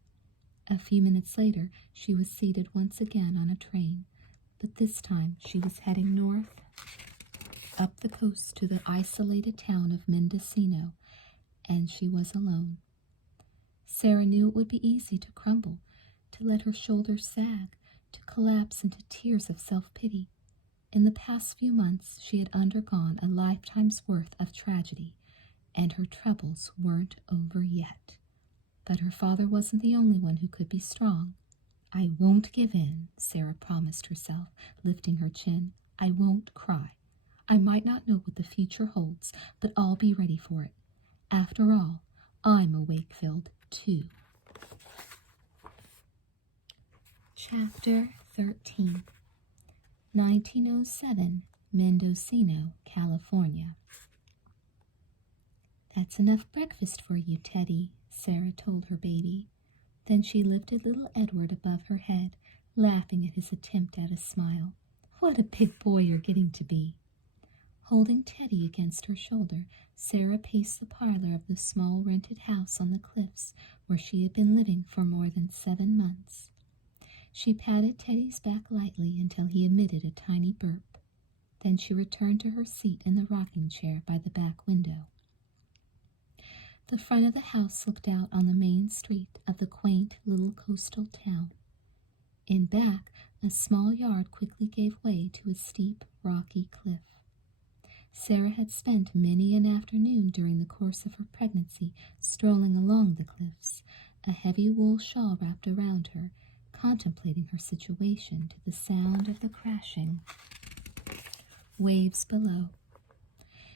A few minutes later, she was seated once again on a train, but this time she was heading north, up the coast to the isolated town of Mendocino, and she was alone. Sarah knew it would be easy to crumble, to let her shoulders sag, to collapse into tears of self-pity. In the past few months, she had undergone a lifetime's worth of tragedy, and her troubles weren't over yet. But her father wasn't the only one who could be strong. "I won't give in," Sarah promised herself, lifting her chin. "I won't cry. I might not know what the future holds, but I'll be ready for it. After all, I'm a Wakefield, too." Chapter 13. 1907, Mendocino, California. "That's enough breakfast for you, Teddy," Sarah told her baby. Then she lifted little Edward above her head, laughing at his attempt at a smile. "What a big boy you're getting to be." Holding Teddy against her shoulder, Sarah paced the parlor of the small rented house on the cliffs where she had been living for more than 7 months. She patted Teddy's back lightly until he emitted a tiny burp. Then she returned to her seat in the rocking chair by the back window. The front of the house looked out on the main street of the quaint little coastal town. In back, a small yard quickly gave way to a steep, rocky cliff. Sarah had spent many an afternoon during the course of her pregnancy strolling along the cliffs, a heavy wool shawl wrapped around her, contemplating her situation to the sound of the crashing waves below.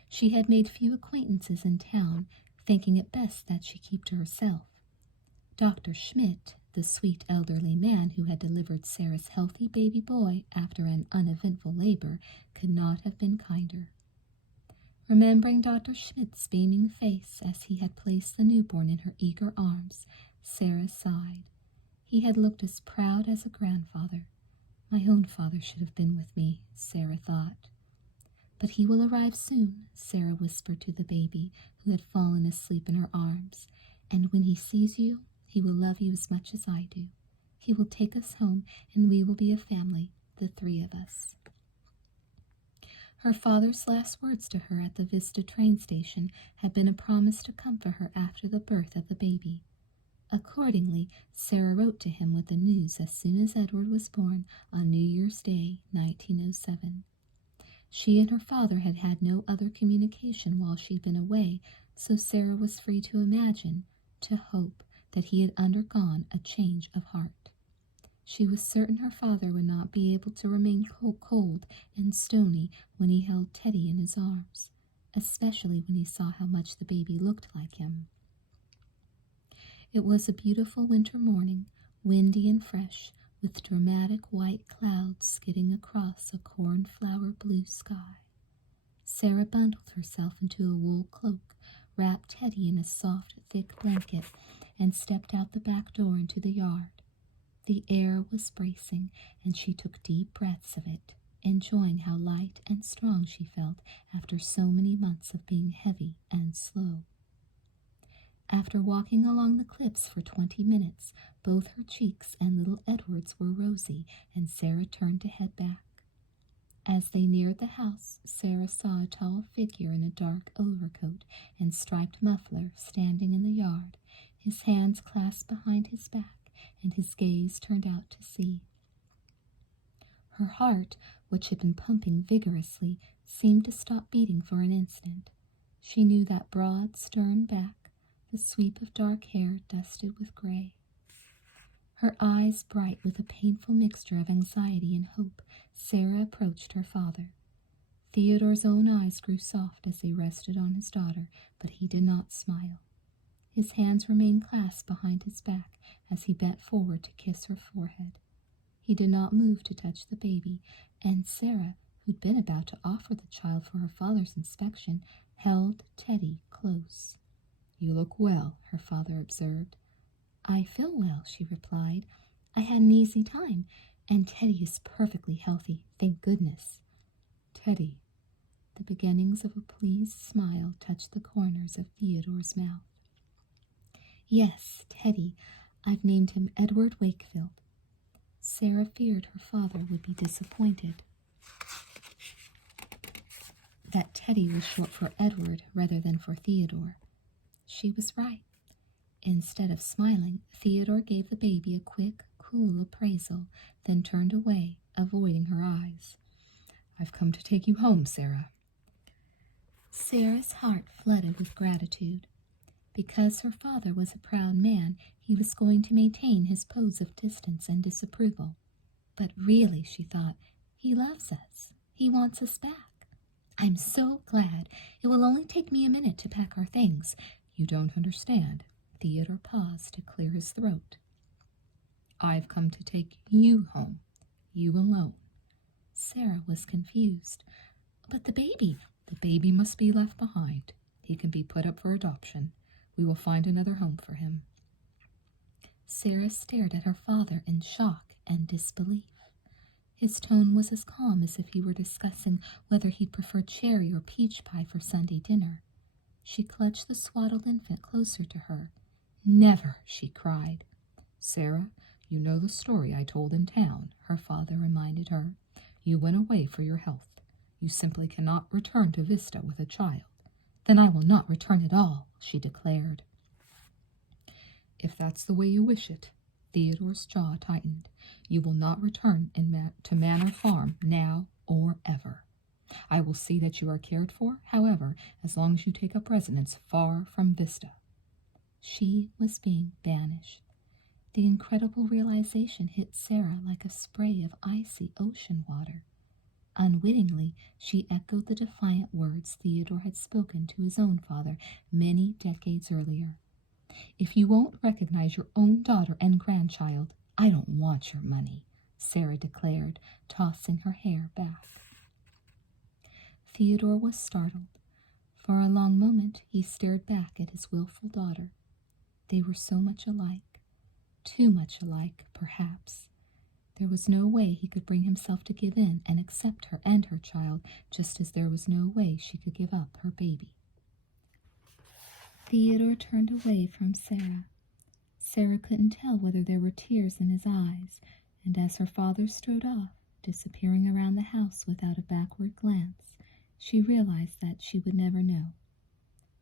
She had made few acquaintances in town, thinking it best that she keep to herself. Dr. Schmidt, the sweet elderly man who had delivered Sarah's healthy baby boy after an uneventful labor, could not have been kinder. Remembering Dr. Schmidt's beaming face as he had placed the newborn in her eager arms, Sarah sighed. He had looked as proud as a grandfather. My own father should have been with me, Sarah thought. But he will arrive soon, Sarah whispered to the baby, who had fallen asleep in her arms, and when he sees you, he will love you as much as I do. He will take us home, and we will be a family, the three of us. Her father's last words to her at the Vista train station had been a promise to comfort her after the birth of the baby. Accordingly, Sarah wrote to him with the news as soon as Edward was born on New Year's Day, 1907. She and her father had had no other communication while she'd been away, so Sarah was free to imagine, to hope, that he had undergone a change of heart. She was certain her father would not be able to remain cold and stony when he held Teddy in his arms, especially when he saw how much the baby looked like him. It was a beautiful winter morning, windy and fresh, with dramatic white clouds skidding across a cornflower blue sky. Sarah bundled herself into a wool cloak, wrapped Teddy in a soft, thick blanket, and stepped out the back door into the yard. The air was bracing, and she took deep breaths of it, enjoying how light and strong she felt after so many months of being heavy and slow. After walking along the cliffs for 20 minutes, both her cheeks and little Edward's were rosy, and Sarah turned to head back. As they neared the house, Sarah saw a tall figure in a dark overcoat and striped muffler standing in the yard, his hands clasped behind his back, and his gaze turned out to sea. Her heart, which had been pumping vigorously, seemed to stop beating for an instant. She knew that broad, stern back, the sweep of dark hair dusted with gray. Her eyes bright with a painful mixture of anxiety and hope, Sarah approached her father. Theodore's own eyes grew soft as they rested on his daughter, but he did not smile. His hands remained clasped behind his back as he bent forward to kiss her forehead. He did not move to touch the baby, and Sarah, who'd been about to offer the child for her father's inspection, held Teddy close. "You look well," her father observed. "I feel well," she replied. "I had an easy time, and Teddy is perfectly healthy, thank goodness." "Teddy." The beginnings of a pleased smile touched the corners of Theodore's mouth. "Yes, Teddy. I've named him Edward Wakefield." Sarah feared her father would be disappointed that Teddy was short for Edward rather than for Theodore. She was right. Instead of smiling, Theodore gave the baby a quick, cool appraisal, then turned away, avoiding her eyes. "I've come to take you home, Sarah." Sarah's heart flooded with gratitude. Because her father was a proud man, he was going to maintain his pose of distance and disapproval. But really, she thought, he loves us. He wants us back. "I'm so glad. It will only take me a minute to pack our things." "You don't understand." Theodore paused to clear his throat. "I've come to take you home. You alone." Sarah was confused. "But the baby?" "The baby must be left behind. He can be put up for adoption. We will find another home for him." Sarah stared at her father in shock and disbelief. His tone was as calm as if he were discussing whether he'd prefer cherry or peach pie for Sunday dinner. She clutched the swaddled infant closer to her. "Never!" she cried. "Sarah, you know the story I told in town," her father reminded her. "You went away for your health. You simply cannot return to Vista with a child." "Then I will not return at all," she declared. "If that's the way you wish it," Theodore's jaw tightened, "you will not return to Manor Farm now or ever. I will see that you are cared for, however, as long as you take up residence far from Vista." She was being banished. The incredible realization hit Sarah like a spray of icy ocean water. Unwittingly, she echoed the defiant words Theodore had spoken to his own father many decades earlier. If you won't recognize your own daughter and grandchild, I don't want your money, Sarah declared, tossing her hair back. Theodore was startled. For a long moment he stared back at his willful daughter. They were so much alike. Too much alike, perhaps. There was no way he could bring himself to give in and accept her and her child, just as there was no way she could give up her baby. Theodore turned away from Sarah. Sarah couldn't tell whether there were tears in his eyes, and as her father strode off, disappearing around the house without a backward glance, she realized that she would never know.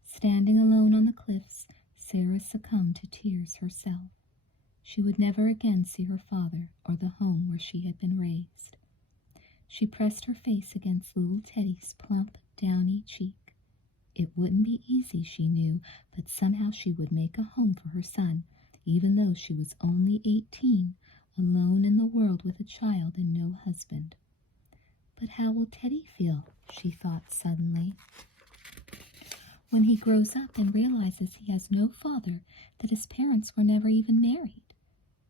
Standing alone on the cliffs, Sarah succumbed to tears herself. She would never again see her father or the home where she had been raised. She pressed her face against little Teddy's plump, downy cheek. It wouldn't be easy, she knew, but somehow she would make a home for her son, even though she was only 18, alone in the world with a child and no husband. But how will Teddy feel, she thought suddenly, when he grows up and realizes he has no father, that his parents were never even married?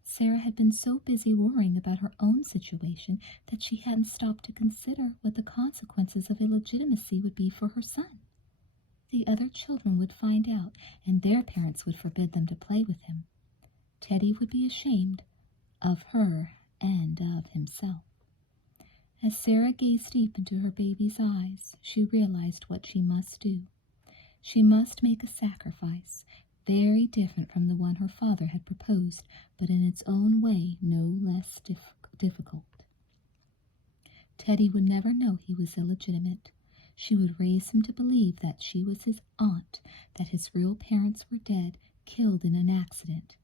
Sarah had been so busy worrying about her own situation that she hadn't stopped to consider what the consequences of illegitimacy would be for her son. The other children would find out, and their parents would forbid them to play with him. Teddy would be ashamed of her and of himself. As Sarah gazed deep into her baby's eyes, she realized what she must do. She must make a sacrifice, very different from the one her father had proposed, but in its own way no less difficult. Teddy would never know he was illegitimate. She would raise him to believe that she was his aunt, that his real parents were dead, killed in an accident.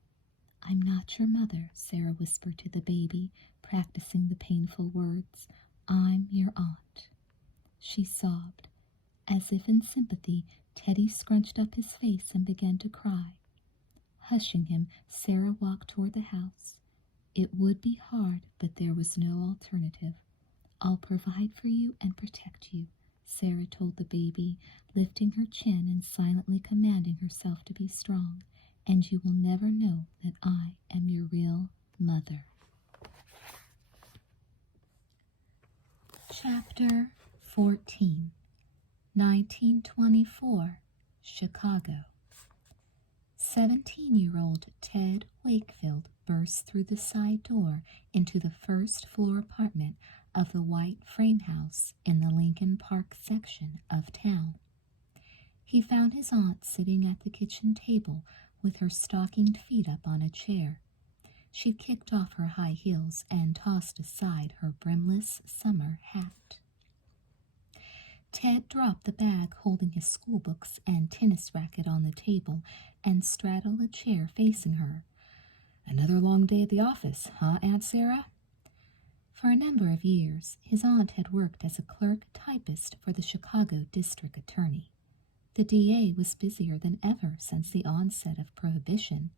"I'm not your mother," Sarah whispered to the baby, practicing the painful words. "I'm your aunt." She sobbed. As if in sympathy, Teddy scrunched up his face and began to cry. Hushing him, Sarah walked toward the house. It would be hard, but there was no alternative. "I'll provide for you and protect you," Sarah told the baby, lifting her chin and silently commanding herself to be strong. "And you will never know that I am your real mother." Chapter 14. 1924, Chicago. 17-year-old Ted Wakefield burst through the side door into the first-floor apartment of the white frame house in the Lincoln Park section of town. He found his aunt sitting at the kitchen table with her stockinged feet up on a chair. She'd kicked off her high heels and tossed aside her brimless summer hat. Ted dropped the bag holding his schoolbooks and tennis racket on the table and straddled a chair facing her. "Another long day at the office, huh, Aunt Sarah?" For a number of years, his aunt had worked as a clerk typist for the Chicago district attorney. The DA was busier than ever since the onset of Prohibition.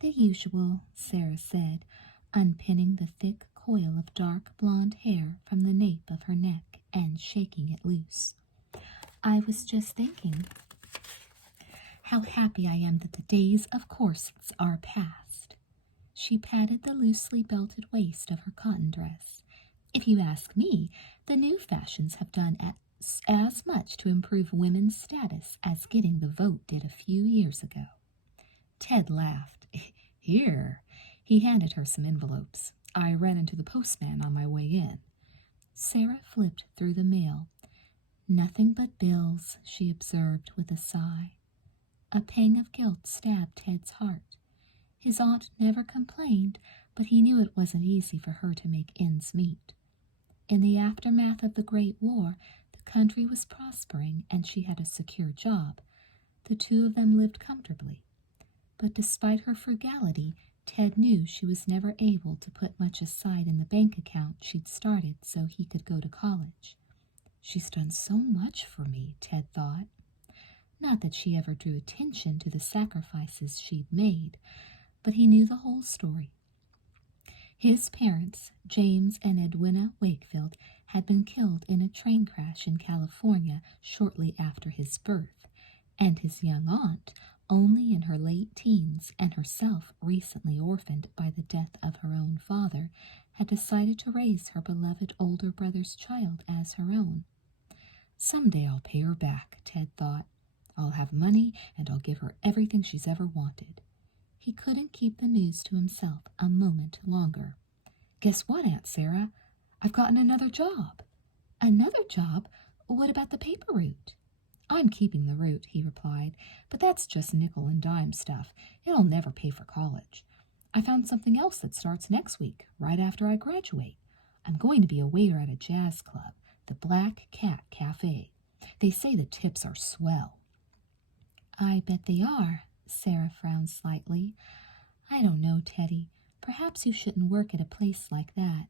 "The usual," Sarah said, unpinning the thick coil of dark blonde hair from the nape of her neck and shaking it loose. "I was just thinking how happy I am that the days of corsets are past." She patted the loosely belted waist of her cotton dress. "If you ask me, the new fashions have done as much to improve women's status as getting the vote did a few years ago." Ted laughed. "Here." He handed her some envelopes. "I ran into the postman on my way in." Sarah flipped through the mail. "Nothing but bills," she observed with a sigh. A pang of guilt stabbed Ted's heart. His aunt never complained, but he knew it wasn't easy for her to make ends meet. In the aftermath of the Great War, the country was prospering and she had a secure job. The two of them lived comfortably. But despite her frugality, Ted knew she was never able to put much aside in the bank account she'd started so he could go to college. "She's done so much for me," Ted thought. Not that she ever drew attention to the sacrifices she'd made, but he knew the whole story. His parents, James and Edwina Wakefield, had been killed in a train crash in California shortly after his birth, and his young aunt, only in her late teens and herself recently orphaned by the death of her own father, had decided to raise her beloved older brother's child as her own. Someday I'll pay her back, Ted thought. I'll have money and I'll give her everything she's ever wanted. He couldn't keep the news to himself a moment longer. Guess what, Aunt Sarah? I've gotten another job. Another job? What about the paper route? I'm keeping the route, he replied, but that's just nickel and dime stuff. It'll never pay for college. I found something else that starts next week, right after I graduate. I'm going to be a waiter at a jazz club, the Black Cat Cafe. They say the tips are swell. I bet they are, Sarah frowned slightly. I don't know, Teddy. Perhaps you shouldn't work at a place like that.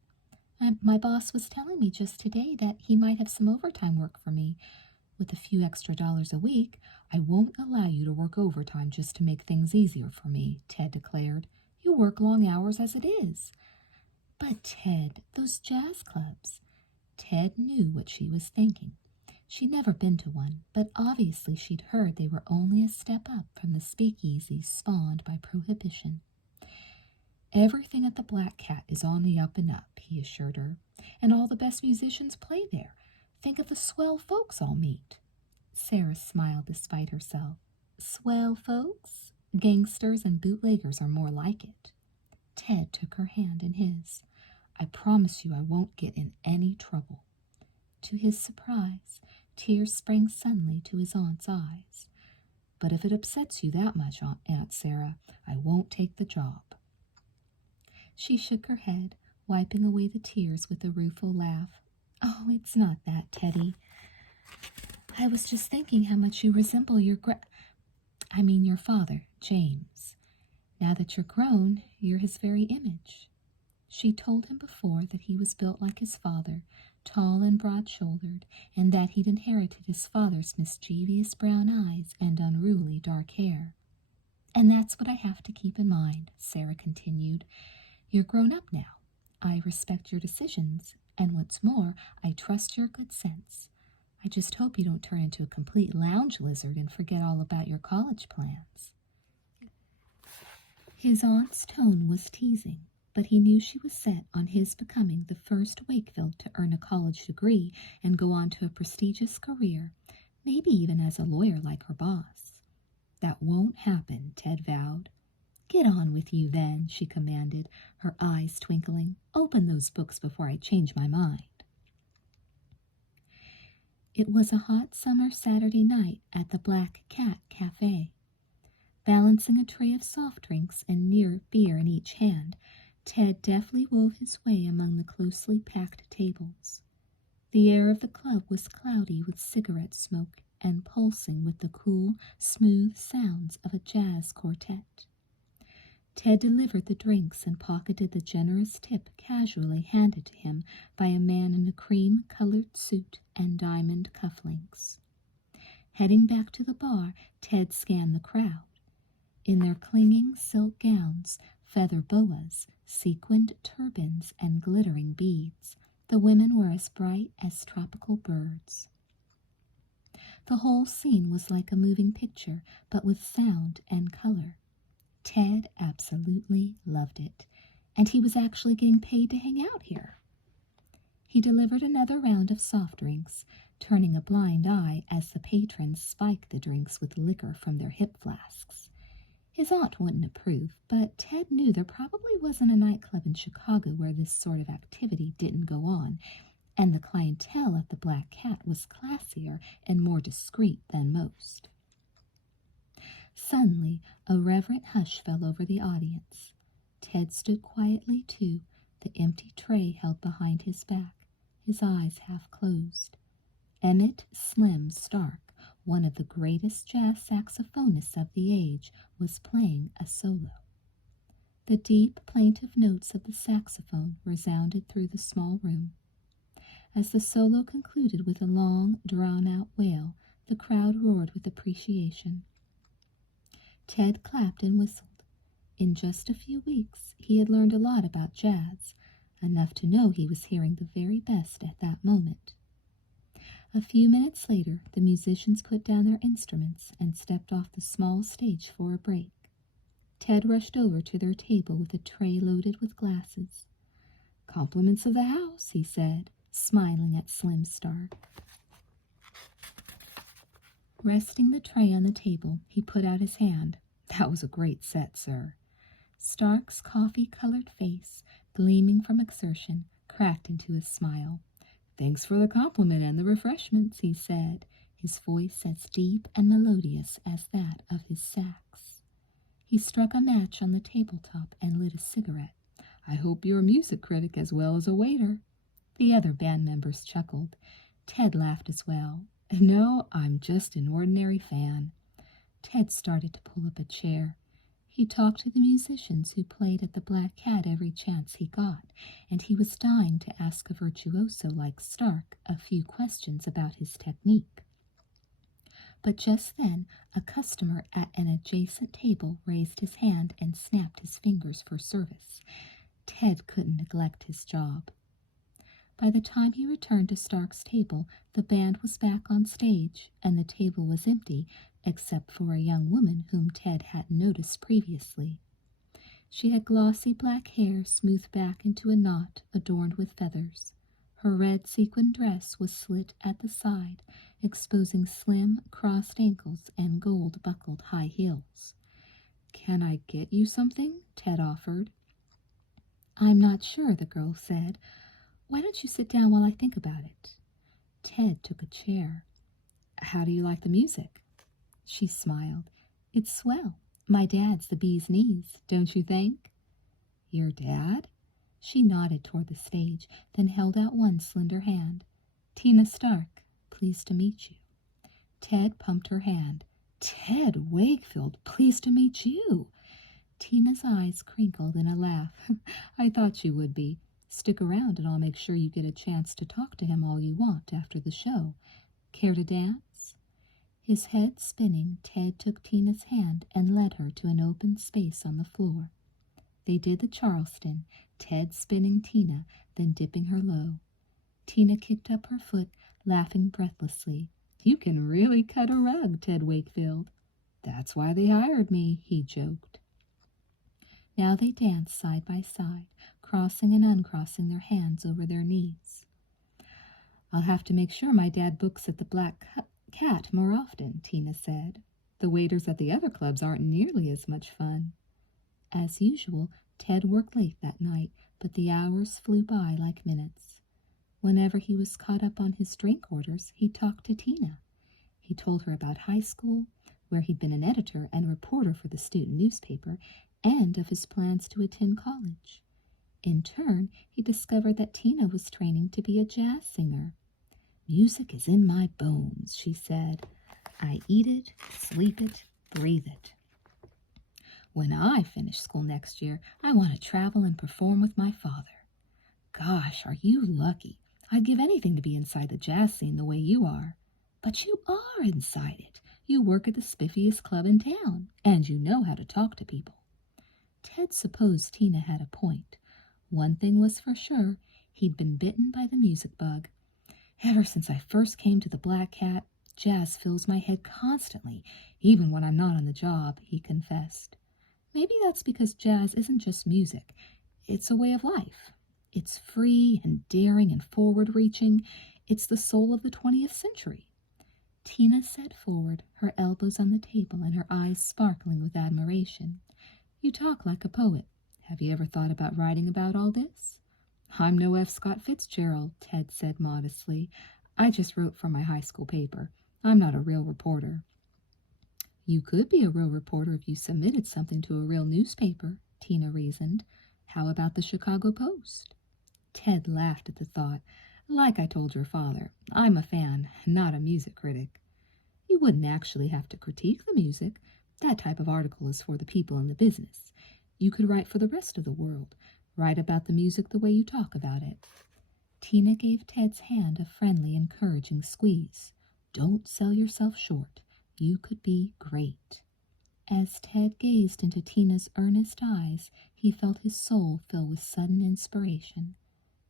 My boss was telling me just today that he might have some overtime work for me. With a few extra dollars a week, I won't allow you to work overtime just to make things easier for me, Ted declared. You work long hours as it is. But Ted, those jazz clubs. Ted knew what she was thinking. She'd never been to one, but obviously she'd heard they were only a step up from the speakeasies spawned by prohibition. Everything at the Black Cat is on the up and up, he assured her, and all the best musicians play there. Think of the swell folks I'll meet. Sarah smiled despite herself. Swell folks? Gangsters and bootleggers are more like it. Ted took her hand in his. I promise you I won't get in any trouble. To his surprise, tears sprang suddenly to his aunt's eyes. But if it upsets you that much, Aunt Sarah, I won't take the job. She shook her head, wiping away the tears with a rueful laugh. Oh, it's not that, Teddy. I was just thinking how much you resemble your father, James. Now that you're grown, you're his very image. She told him before that he was built like his father, tall and broad-shouldered, and that he'd inherited his father's mischievous brown eyes and unruly dark hair. And that's what I have to keep in mind, Sarah continued. You're grown up now. I respect your decisions, and what's more, I trust your good sense. I just hope you don't turn into a complete lounge lizard and forget all about your college plans. His aunt's tone was teasing, but he knew she was set on his becoming the first Wakefield to earn a college degree and go on to a prestigious career, maybe even as a lawyer like her boss. That won't happen, Ted vowed. Get on with you, then, she commanded, her eyes twinkling. Open those books before I change my mind. It was a hot summer Saturday night at the Black Cat Cafe. Balancing a tray of soft drinks and near beer in each hand, Ted deftly wove his way among the closely packed tables. The air of the club was cloudy with cigarette smoke and pulsing with the cool, smooth sounds of a jazz quartet. Ted delivered the drinks and pocketed the generous tip casually handed to him by a man in a cream-colored suit and diamond cufflinks. Heading back to the bar, Ted scanned the crowd. In their clinging silk gowns, feather boas, sequined turbans, and glittering beads, the women were as bright as tropical birds. The whole scene was like a moving picture, but with sound and color. Ted absolutely loved it, and he was actually getting paid to hang out here. He delivered another round of soft drinks, turning a blind eye as the patrons spiked the drinks with liquor from their hip flasks. His aunt wouldn't approve, but Ted knew there probably wasn't a nightclub in Chicago where this sort of activity didn't go on, and the clientele at the Black Cat was classier and more discreet than most. Suddenly, a reverent hush fell over the audience. Ted stood quietly, too, the empty tray held behind his back, his eyes half closed. Emmett Slim Stark, one of the greatest jazz saxophonists of the age, was playing a solo. The deep, plaintive notes of the saxophone resounded through the small room. As the solo concluded with a long, drawn-out wail, the crowd roared with appreciation. Ted clapped and whistled. In just a few weeks, he had learned a lot about jazz, enough to know he was hearing the very best at that moment. A few minutes later, the musicians put down their instruments and stepped off the small stage for a break. Ted rushed over to their table with a tray loaded with glasses. "Compliments of the house," he said, smiling at Slim Stark. Resting the tray on the table, he put out his hand. "That was a great set, sir." Stark's coffee-colored face, gleaming from exertion, cracked into a smile. "Thanks for the compliment and the refreshments," he said, his voice as deep and melodious as that of his sax. He struck a match on the tabletop and lit a cigarette. "I hope you're a music critic as well as a waiter." The other band members chuckled. Ted laughed as well. "No, I'm just an ordinary fan." Ted started to pull up a chair. He talked to the musicians who played at the Black Cat every chance he got, and he was dying to ask a virtuoso like Stark a few questions about his technique. But just then, a customer at an adjacent table raised his hand and snapped his fingers for service. Ted couldn't neglect his job. By the time he returned to Stark's table, the band was back on stage, and the table was empty, except for a young woman whom Ted hadn't noticed previously. She had glossy black hair smoothed back into a knot adorned with feathers. Her red sequin dress was slit at the side, exposing slim, crossed ankles and gold-buckled high heels. "Can I get you something?" Ted offered. "I'm not sure," the girl said. "Why don't you sit down while I think about it?" Ted took a chair. "How do you like the music?" She smiled. "It's swell. My dad's the bee's knees, don't you think?" "Your dad?" She nodded toward the stage, then held out one slender hand. "Tina Stark, pleased to meet you." Ted pumped her hand. "Ted Wakefield, pleased to meet you." Tina's eyes crinkled in a laugh. "I thought you would be. Stick around and I'll make sure you get a chance to talk to him all you want after the show. Care to dance?" His head spinning, Ted took Tina's hand and led her to an open space on the floor. They did the Charleston, Ted spinning Tina, then dipping her low. Tina kicked up her foot, laughing breathlessly. "You can really cut a rug, Ted Wakefield." "That's why they hired me," he joked. Now they danced side by side, crossing and uncrossing their hands over their knees. "I'll have to make sure my dad books at the Black Cat more often," Tina said. "The waiters at the other clubs aren't nearly as much fun." As usual, Ted worked late that night, but the hours flew by like minutes. Whenever he was caught up on his drink orders, he talked to Tina. He told her about high school, where he'd been an editor and reporter for the student newspaper, and of his plans to attend college. In turn, he discovered that Tina was training to be a jazz singer. "Music is in my bones," she said. "I eat it, sleep it, breathe it. When I finish school next year, I want to travel and perform with my father." "Gosh, are you lucky. I'd give anything to be inside the jazz scene the way you are." "But you are inside it. You work at the spiffiest club in town, and you know how to talk to people." Ted supposed Tina had a point. One thing was for sure, he'd been bitten by the music bug. "Ever since I first came to the Black Cat, jazz fills my head constantly, even when I'm not on the job," he confessed. "Maybe that's because jazz isn't just music. It's a way of life. It's free and daring and forward-reaching. It's the soul of the 20th century. Tina sat forward, her elbows on the table and her eyes sparkling with admiration. "You talk like a poet. Have you ever thought about writing about all this?" "I'm no F. Scott Fitzgerald," Ted said modestly. "I just wrote for my high school paper. I'm not a real reporter." "You could be a real reporter if you submitted something to a real newspaper," Tina reasoned. "How about the Chicago Post?" Ted laughed at the thought. "Like I told your father, I'm a fan, not a music critic." "You wouldn't actually have to critique the music. That type of article is for the people in the business. You could write for the rest of the world. Write about the music the way you talk about it." Tina gave Ted's hand a friendly, encouraging squeeze. "Don't sell yourself short. You could be great." As Ted gazed into Tina's earnest eyes, he felt his soul fill with sudden inspiration.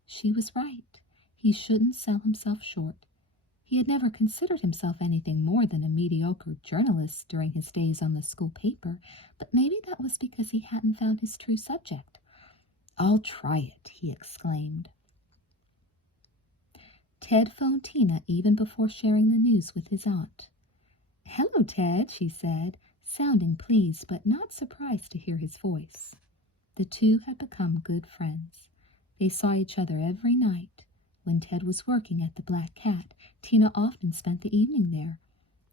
She was right. He shouldn't sell himself short. He had never considered himself anything more than a mediocre journalist during his days on the school paper, but maybe that was because he hadn't found his true subject. "I'll try it," he exclaimed. Ted phoned Tina even before sharing the news with his aunt. "Hello, Ted," she said, sounding pleased but not surprised to hear his voice. The two had become good friends. They saw each other every night. When Ted was working at the Black Cat, Tina often spent the evening there,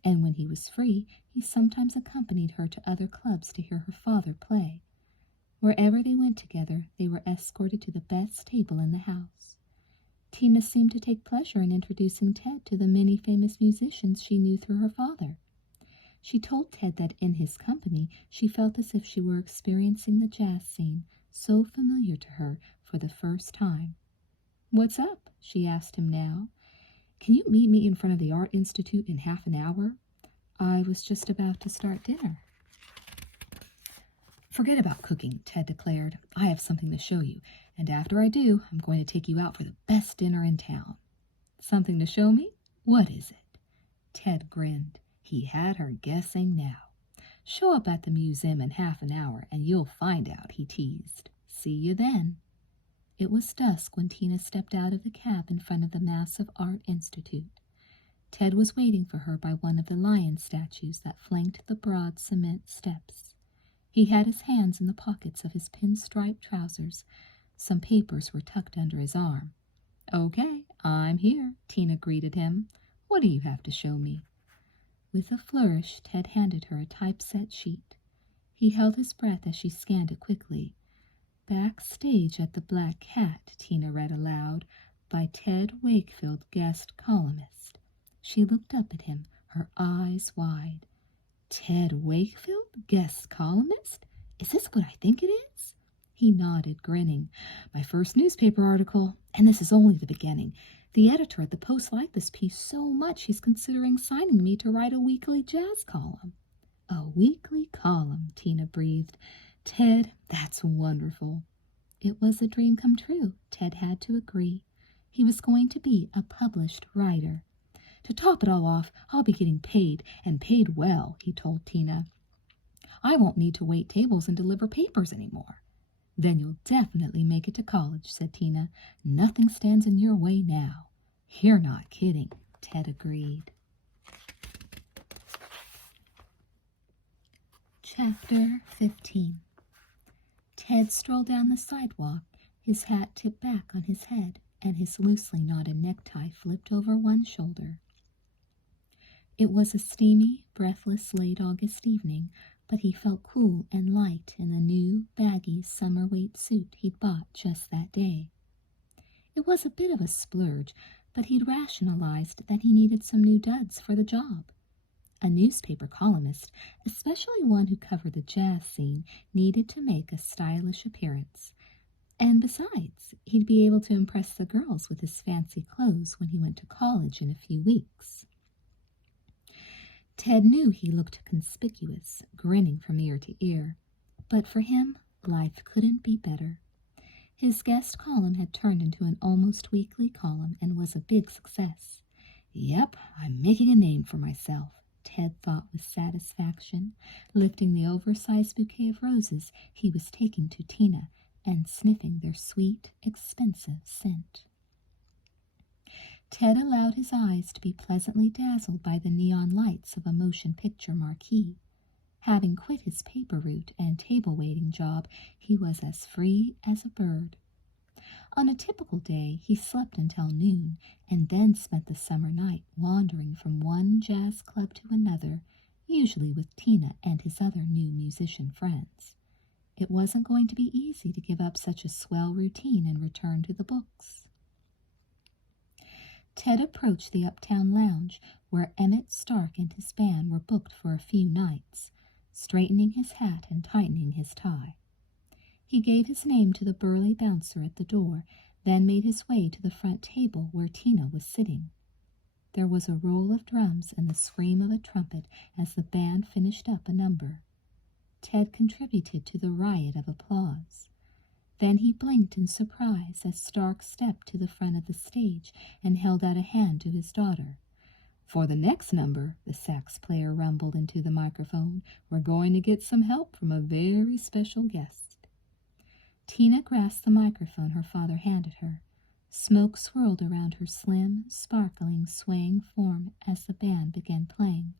and when he was free, he sometimes accompanied her to other clubs to hear her father play. Wherever they went together, they were escorted to the best table in the house. Tina seemed to take pleasure in introducing Ted to the many famous musicians she knew through her father. She told Ted that in his company she felt as if she were experiencing the jazz scene, so familiar to her, for the first time. "What's up?" she asked him now. "Can you meet me in front of the Art Institute in half an hour? I was just about to start dinner." "Forget about cooking," Ted declared. "I have something to show you, and after I do, I'm going to take you out for the best dinner in town." "Something to show me? What is it?" Ted grinned. He had her guessing now. "Show up at the museum in half an hour, and you'll find out," he teased. "See you then." It was dusk when Tina stepped out of the cab in front of the massive Art Institute. Ted was waiting for her by one of the lion statues that flanked the broad cement steps. He had his hands in the pockets of his pinstripe trousers. Some papers were tucked under his arm. "Okay, I'm here," Tina greeted him. "What do you have to show me?" With a flourish, Ted handed her a typeset sheet. He held his breath as she scanned it quickly. "Backstage at the Black Cat," Tina read aloud, "by Ted Wakefield, guest columnist." She looked up at him, her eyes wide. "Ted Wakefield, guest columnist? Is this what I think it is?" He nodded, grinning. "My first newspaper article, and this is only the beginning. The editor at the Post liked this piece so much he's considering signing me to write a weekly jazz column." "A weekly column," Tina breathed. "Ted, that's wonderful." It was a dream come true, Ted had to agree. He was going to be a published writer. "To top it all off, I'll be getting paid, and paid well," he told Tina. "I won't need to wait tables and deliver papers anymore." "Then you'll definitely make it to college," said Tina. "Nothing stands in your way now." "You're not kidding," Ted agreed. Chapter 15. Ted strolled down the sidewalk, his hat tipped back on his head and his loosely knotted necktie flipped over one shoulder. It was a steamy, breathless late August evening, but he felt cool and light in the new, baggy summer weight suit he'd bought just that day. It was a bit of a splurge, but he'd rationalized that he needed some new duds for the job. A newspaper columnist, especially one who covered the jazz scene, needed to make a stylish appearance. And besides, he'd be able to impress the girls with his fancy clothes when he went to college in a few weeks. Ted knew he looked conspicuous, grinning from ear to ear. But for him, life couldn't be better. His guest column had turned into an almost weekly column and was a big success. "Yep, I'm making a name for myself," Ted thought with satisfaction, lifting the oversized bouquet of roses he was taking to Tina and sniffing their sweet, expensive scent. Ted allowed his eyes to be pleasantly dazzled by the neon lights of a motion picture marquee. Having quit his paper route and table-waiting job, he was as free as a bird. On a typical day, he slept until noon and then spent the summer night wandering from one jazz club to another, usually with Tina and his other new musician friends. It wasn't going to be easy to give up such a swell routine and return to the books. Ted approached the Uptown Lounge, where Emmett Stark and his band were booked for a few nights, straightening his hat and tightening his tie. He gave his name to the burly bouncer at the door, then made his way to the front table where Tina was sitting. There was a roll of drums and the scream of a trumpet as the band finished up a number. Ted contributed to the riot of applause. Then he blinked in surprise as Stark stepped to the front of the stage and held out a hand to his daughter. For the next number, the sax player rumbled into the microphone, we're going to get some help from a very special guest. Tina grasped the microphone her father handed her. Smoke swirled around her slim, sparkling, swaying form as the band began playing.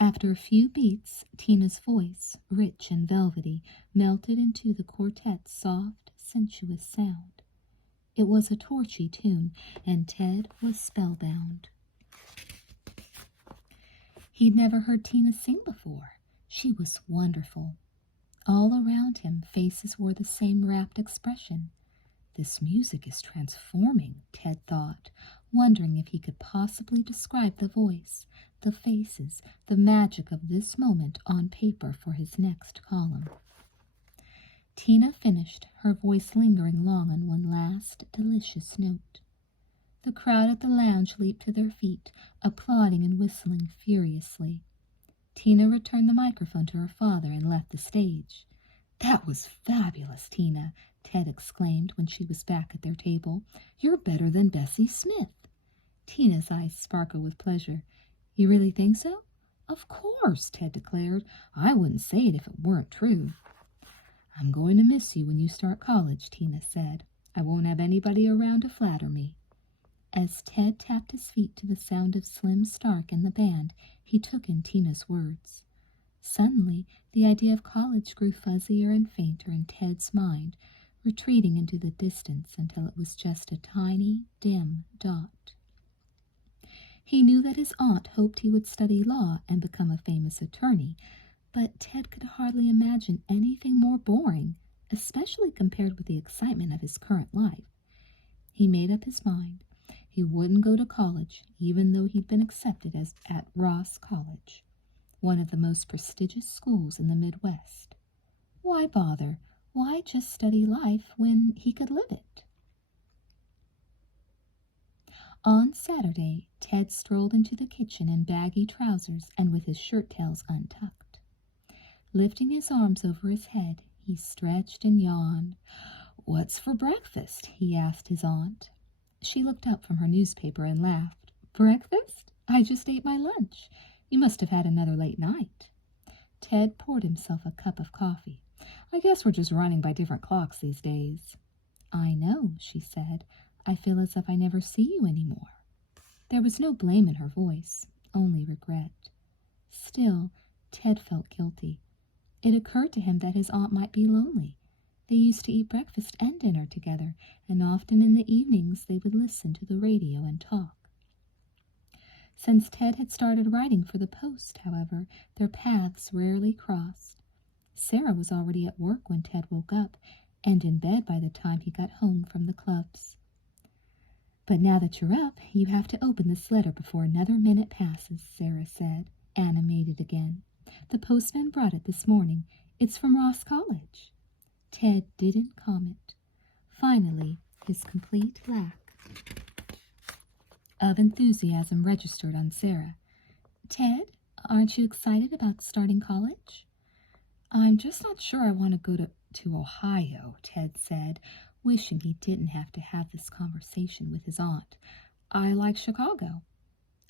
After a few beats, Tina's voice, rich and velvety, melted into the quartet's soft, sensuous sound. It was a torchy tune, and Ted was spellbound. He'd never heard Tina sing before. She was wonderful. All around him, faces wore the same rapt expression. This music is transforming, Ted thought, wondering if he could possibly describe the voice, the faces, the magic of this moment on paper for his next column. Tina finished, her voice lingering long on one last, delicious note. The crowd at the lounge leaped to their feet, applauding and whistling furiously. Tina returned the microphone to her father and left the stage. "That was fabulous, Tina," Ted exclaimed when she was back at their table. "You're better than Bessie Smith." Tina's eyes sparkled with pleasure. "You really think so?" "Of course," Ted declared. "I wouldn't say it if it weren't true." "I'm going to miss you when you start college," Tina said. "I won't have anybody around to flatter me." As Ted tapped his feet to the sound of Slim Stark and the band, he took in Tina's words. Suddenly, the idea of college grew fuzzier and fainter in Ted's mind, retreating into the distance until it was just a tiny, dim dot. He knew that his aunt hoped he would study law and become a famous attorney, but Ted could hardly imagine anything more boring, especially compared with the excitement of his current life. He made up his mind. He wouldn't go to college, even though he'd been accepted at Ross College, one of the most prestigious schools in the Midwest. Why bother? Why just study life when he could live it? On Saturday, Ted strolled into the kitchen in baggy trousers and with his shirt tails untucked. Lifting his arms over his head, he stretched and yawned. "What's for breakfast?" he asked his aunt. She looked up from her newspaper and laughed. "Breakfast? I just ate my lunch. You must have had another late night." Ted poured himself a cup of coffee. "I guess we're just running by different clocks these days." "I know," she said. "I feel as if I never see you anymore." There was no blame in her voice, only regret. Still, Ted felt guilty. It occurred to him that his aunt might be lonely. They used to eat breakfast and dinner together, and often in the evenings they would listen to the radio and talk. Since Ted had started writing for the Post, however, their paths rarely crossed. Sarah was already at work when Ted woke up, and in bed by the time he got home from the clubs. "But now that you're up, you have to open this letter before another minute passes," Sarah said, animated again. "The postman brought it this morning. It's from Ross College." Ted didn't comment. Finally, his complete lack of enthusiasm registered on Sarah. "Ted, aren't you excited about starting college?" "I'm just not sure I want to go to Ohio," Ted said, wishing he didn't have to have this conversation with his aunt. "I like Chicago.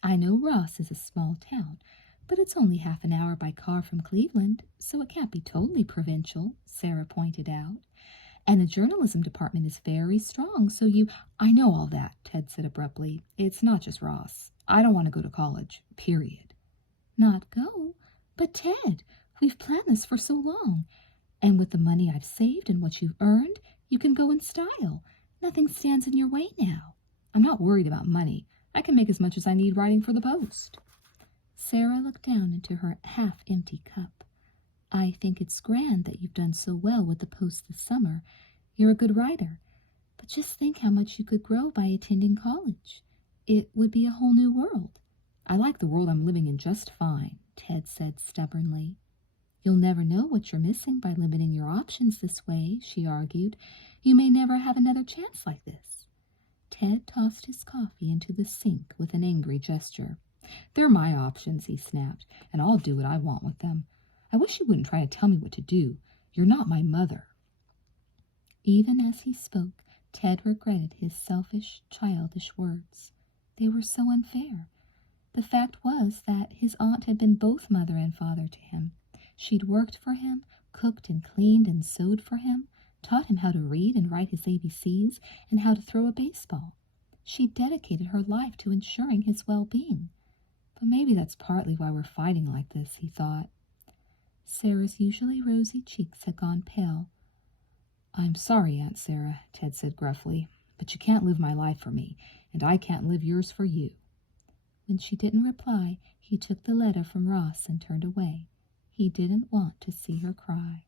I know Ross is a small town, but it's only half an hour by car from Cleveland, so it can't be totally provincial," Sarah pointed out. "And the journalism department is very strong, so you—" "I know all that," Ted said abruptly. "It's not just Ross. I don't want to go to college, period." "Not go? But Ted, we've planned this for so long. And with the money I've saved and what you've earned, you can go in style. Nothing stands in your way now." "I'm not worried about money. I can make as much as I need writing for the Post." Sarah looked down into her half-empty cup. "I think it's grand that you've done so well with the Post this summer. You're a good writer. But just think how much you could grow by attending college. It would be a whole new world." "I like the world I'm living in just fine," Ted said stubbornly. "You'll never know what you're missing by limiting your options this way," she argued. "You may never have another chance like this." Ted tossed his coffee into the sink with an angry gesture. "They're my options," he snapped, "and I'll do what I want with them. I wish you wouldn't try to tell me what to do. You're not my mother." Even as he spoke, Ted regretted his selfish, childish words. They were so unfair. The fact was that his aunt had been both mother and father to him. She'd worked for him, cooked and cleaned and sewed for him, taught him how to read and write his ABCs, and how to throw a baseball. She dedicated her life to ensuring his well-being. But maybe that's partly why we're fighting like this, he thought. Sarah's usually rosy cheeks had gone pale. I'm sorry, Aunt Sarah, Ted said gruffly, but you can't live my life for me, and I can't live yours for you. When she didn't reply, he took the letter from Ross and turned away. He didn't want to see her cry.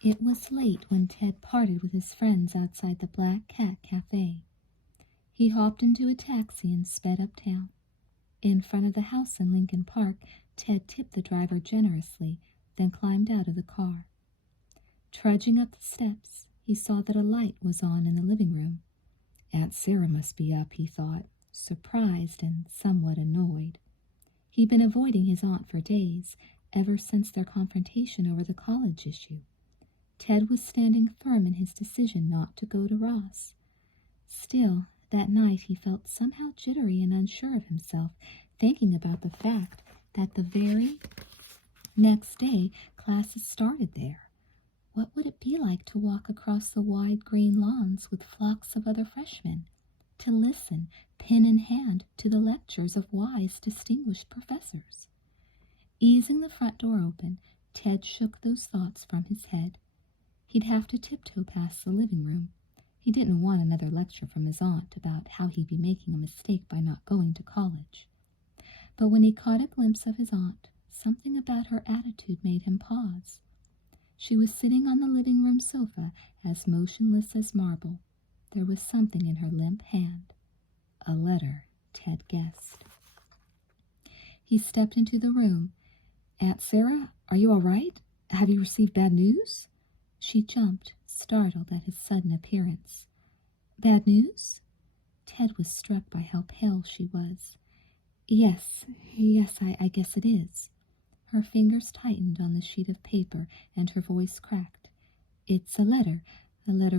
It was late when Ted parted with his friends outside the Black Cat Cafe. He hopped into a taxi and sped uptown. In front of the house in Lincoln Park, Ted tipped the driver generously, then climbed out of the car. Trudging up the steps, he saw that a light was on in the living room. Aunt Sarah must be up, he thought, surprised and somewhat annoyed. He'd been avoiding his aunt for days, ever since their confrontation over the college issue. Ted was standing firm in his decision not to go to Ross. Still, that night he felt somehow jittery and unsure of himself, thinking about the fact that the very next day classes started there. What would it be like to walk across the wide green lawns with flocks of other freshmen, to listen, pen in hand, to the lectures of wise, distinguished professors? Easing the front door open, Ted shook those thoughts from his head. He'd have to tiptoe past the living room. He didn't want another lecture from his aunt about how he'd be making a mistake by not going to college. But when he caught a glimpse of his aunt, something about her attitude made him pause. She was sitting on the living room sofa, as motionless as marble. There was something in her limp hand. A letter, Ted guessed. He stepped into the room. Aunt Sarah, are you all right? Have you received bad news? She jumped, startled at his sudden appearance. Bad news? Ted was struck by how pale she was. Yes, I guess it is. Her fingers tightened on the sheet of paper, and her voice cracked. It's a letter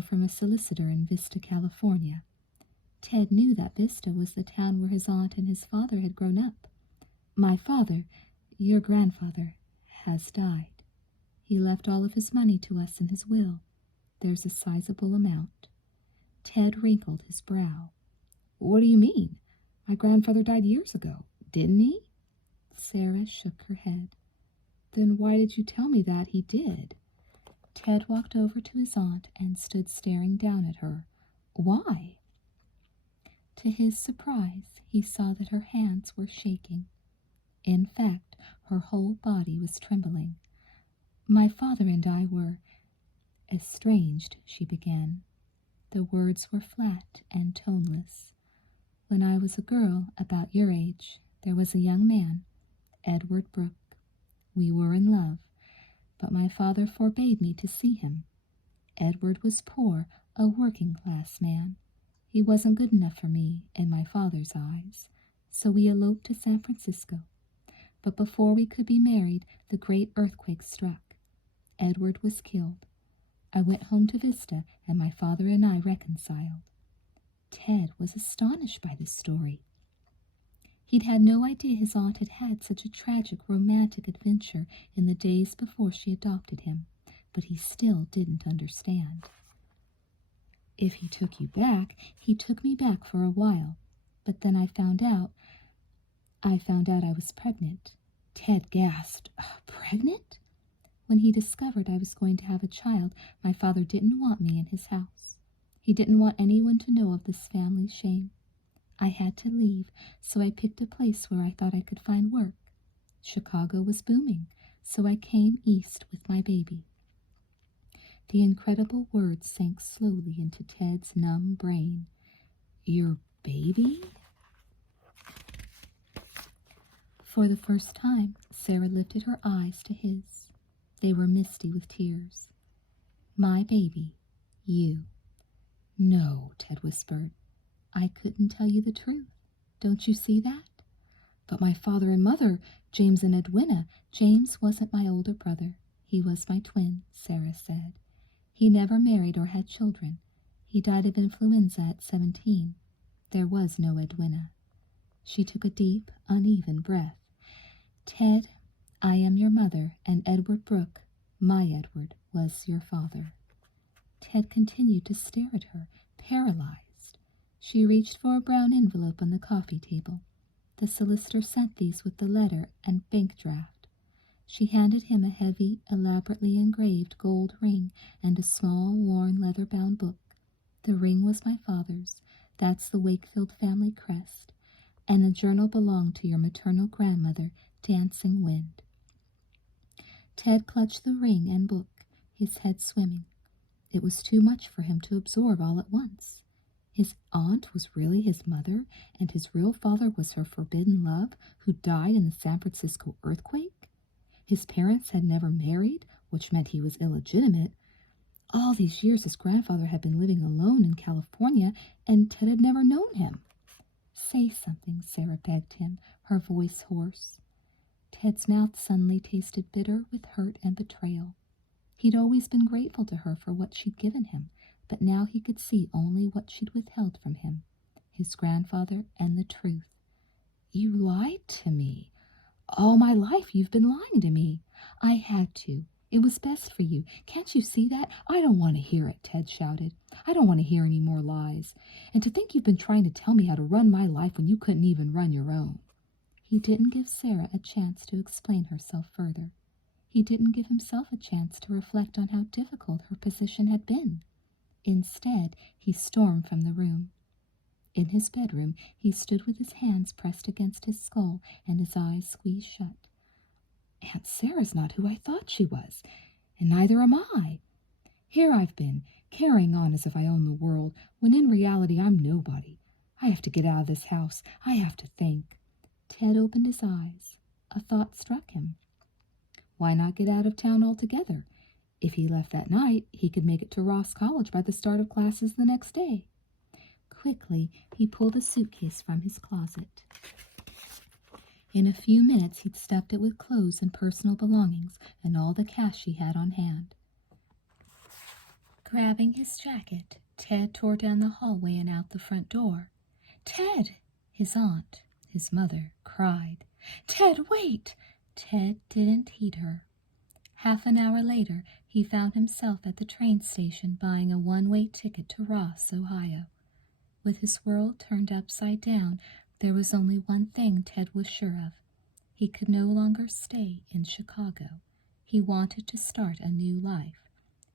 from a solicitor in Vista, California. Ted knew that Vista was the town where his aunt and his father had grown up. My father, your grandfather, has died. He left all of his money to us in his will. There's a sizable amount. Ted wrinkled his brow. What do you mean? My grandfather died years ago, didn't he? Sarah shook her head. Then why did you tell me that he did? Ted walked over to his aunt and stood staring down at her. Why? To his surprise, he saw that her hands were shaking. In fact, her whole body was trembling. My father and I were estranged, she began. The words were flat and toneless. When I was a girl about your age, there was a young man, Edward Brooke. We were in love, but my father forbade me to see him. Edward was poor, a working-class man. He wasn't good enough for me in my father's eyes, so we eloped to San Francisco. But before we could be married, the great earthquake struck. Edward was killed. I went home to Vista, and my father and I reconciled. Ted was astonished by this story. He'd had no idea his aunt had had such a tragic, romantic adventure in the days before she adopted him, but he still didn't understand. If he took you back, he took me back for a while, but then I found out I was pregnant. Ted gasped. Pregnant? When he discovered I was going to have a child, my father didn't want me in his house. He didn't want anyone to know of this family shame. I had to leave, so I picked a place where I thought I could find work. Chicago was booming, so I came east with my baby. The incredible words sank slowly into Ted's numb brain. Your baby? For the first time, Sarah lifted her eyes to his. They were misty with tears. My baby, you. No, Ted whispered. I couldn't tell you the truth. Don't you see that? But my father and mother, James and Edwina. James wasn't my older brother. He was my twin, Sarah said. He never married or had children. He died of influenza at 17. There was no Edwina. She took a deep, uneven breath. Ted, I am your mother, and Edward Brooke, my Edward, was your father. Ted continued to stare at her, paralyzed. She reached for a brown envelope on the coffee table. The solicitor sent these with the letter and bank draft. She handed him a heavy, elaborately engraved gold ring and a small, worn, leather-bound book. The ring was my father's. That's the Wakefield family crest. And the journal belonged to your maternal grandmother, Dancing Wind. Ted clutched the ring and book, his head swimming. It was too much for him to absorb all at once. His aunt was really his mother, and his real father was her forbidden love who died in the San Francisco earthquake. His parents had never married, which meant he was illegitimate. All these years his grandfather had been living alone in California, and Ted had never known him. Say something, Sarah begged him, her voice hoarse. Ted's mouth suddenly tasted bitter with hurt and betrayal. He'd always been grateful to her for what she'd given him, but now he could see only what she'd withheld from him, his grandfather and the truth. You lied to me. All my life you've been lying to me. I had to. It was best for you. Can't you see that? I don't want to hear it, Ted shouted. I don't want to hear any more lies. And to think you've been trying to tell me how to run my life when you couldn't even run your own. He didn't give Sarah a chance to explain herself further. He didn't give himself a chance to reflect on how difficult her position had been. Instead, he stormed from the room. In his bedroom, he stood with his hands pressed against his skull and his eyes squeezed shut. Aunt Sarah's not who I thought she was, and neither am I. Here I've been, carrying on as if I own the world, when in reality I'm nobody. I have to get out of this house. I have to think. Ted opened his eyes. A thought struck him. Why not get out of town altogether? If he left that night, he could make it to Ross College by the start of classes the next day. Quickly, he pulled a suitcase from his closet. In a few minutes, he'd stuffed it with clothes and personal belongings and all the cash he had on hand. Grabbing his jacket, Ted tore down the hallway and out the front door. Ted! His aunt, his mother, cried. Ted, wait! Ted didn't heed her. Half an hour later, he found himself at the train station buying a one-way ticket to Ross, Ohio. With his world turned upside down, there was only one thing Ted was sure of. He could no longer stay in Chicago. He wanted to start a new life.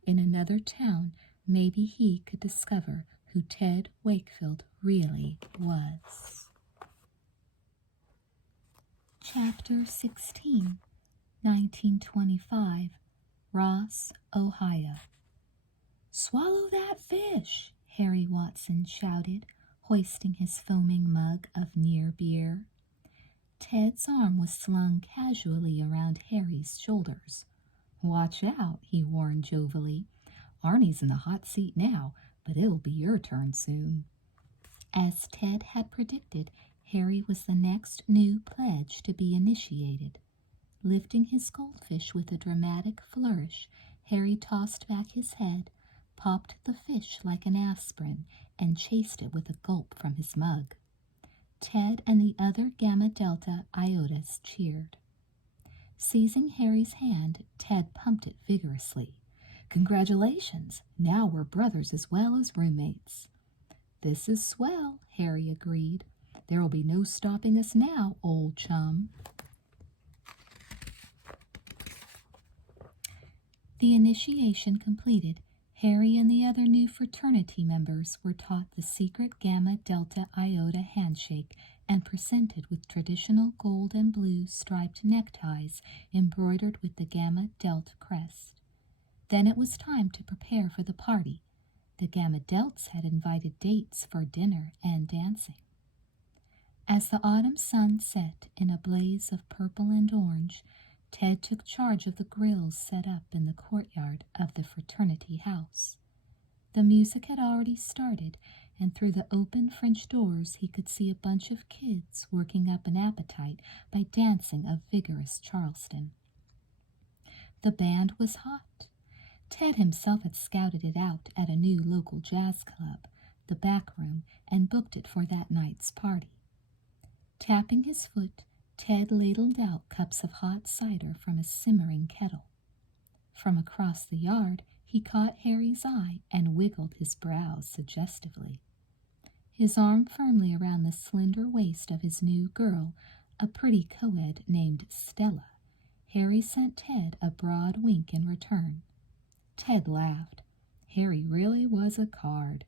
In another town, maybe he could discover who Ted Wakefield really was. Chapter 16, 1925, Ross, Ohio. Swallow that fish, Harry Watson shouted, hoisting his foaming mug of near beer. Ted's arm was slung casually around Harry's shoulders. Watch out, he warned jovially. Arnie's in the hot seat now, but it'll be your turn soon. As Ted had predicted, Harry was the next new pledge to be initiated. Lifting his goldfish with a dramatic flourish, Harry tossed back his head, popped the fish like an aspirin, and chased it with a gulp from his mug. Ted and the other Gamma Delta Iotas cheered. Seizing Harry's hand, Ted pumped it vigorously. Congratulations! Now we're brothers as well as roommates. This is swell, Harry agreed. There'll be no stopping us now, old chum. The initiation completed, Harry and the other new fraternity members were taught the secret Gamma Delta Iota handshake and presented with traditional gold and blue striped neckties embroidered with the Gamma Delta crest. Then it was time to prepare for the party. The Gamma Delts had invited dates for dinner and dancing. As the autumn sun set in a blaze of purple and orange, Ted took charge of the grills set up in the courtyard of the fraternity house. The music had already started, and through the open French doors he could see a bunch of kids working up an appetite by dancing a vigorous Charleston. The band was hot. Ted himself had scouted it out at a new local jazz club, the Back Room, and booked it for that night's party. Tapping his foot, Ted ladled out cups of hot cider from a simmering kettle. From across the yard, he caught Harry's eye and wiggled his brows suggestively. His arm firmly around the slender waist of his new girl, a pretty co-ed named Stella, Harry sent Ted a broad wink in return. Ted laughed. Harry really was a card.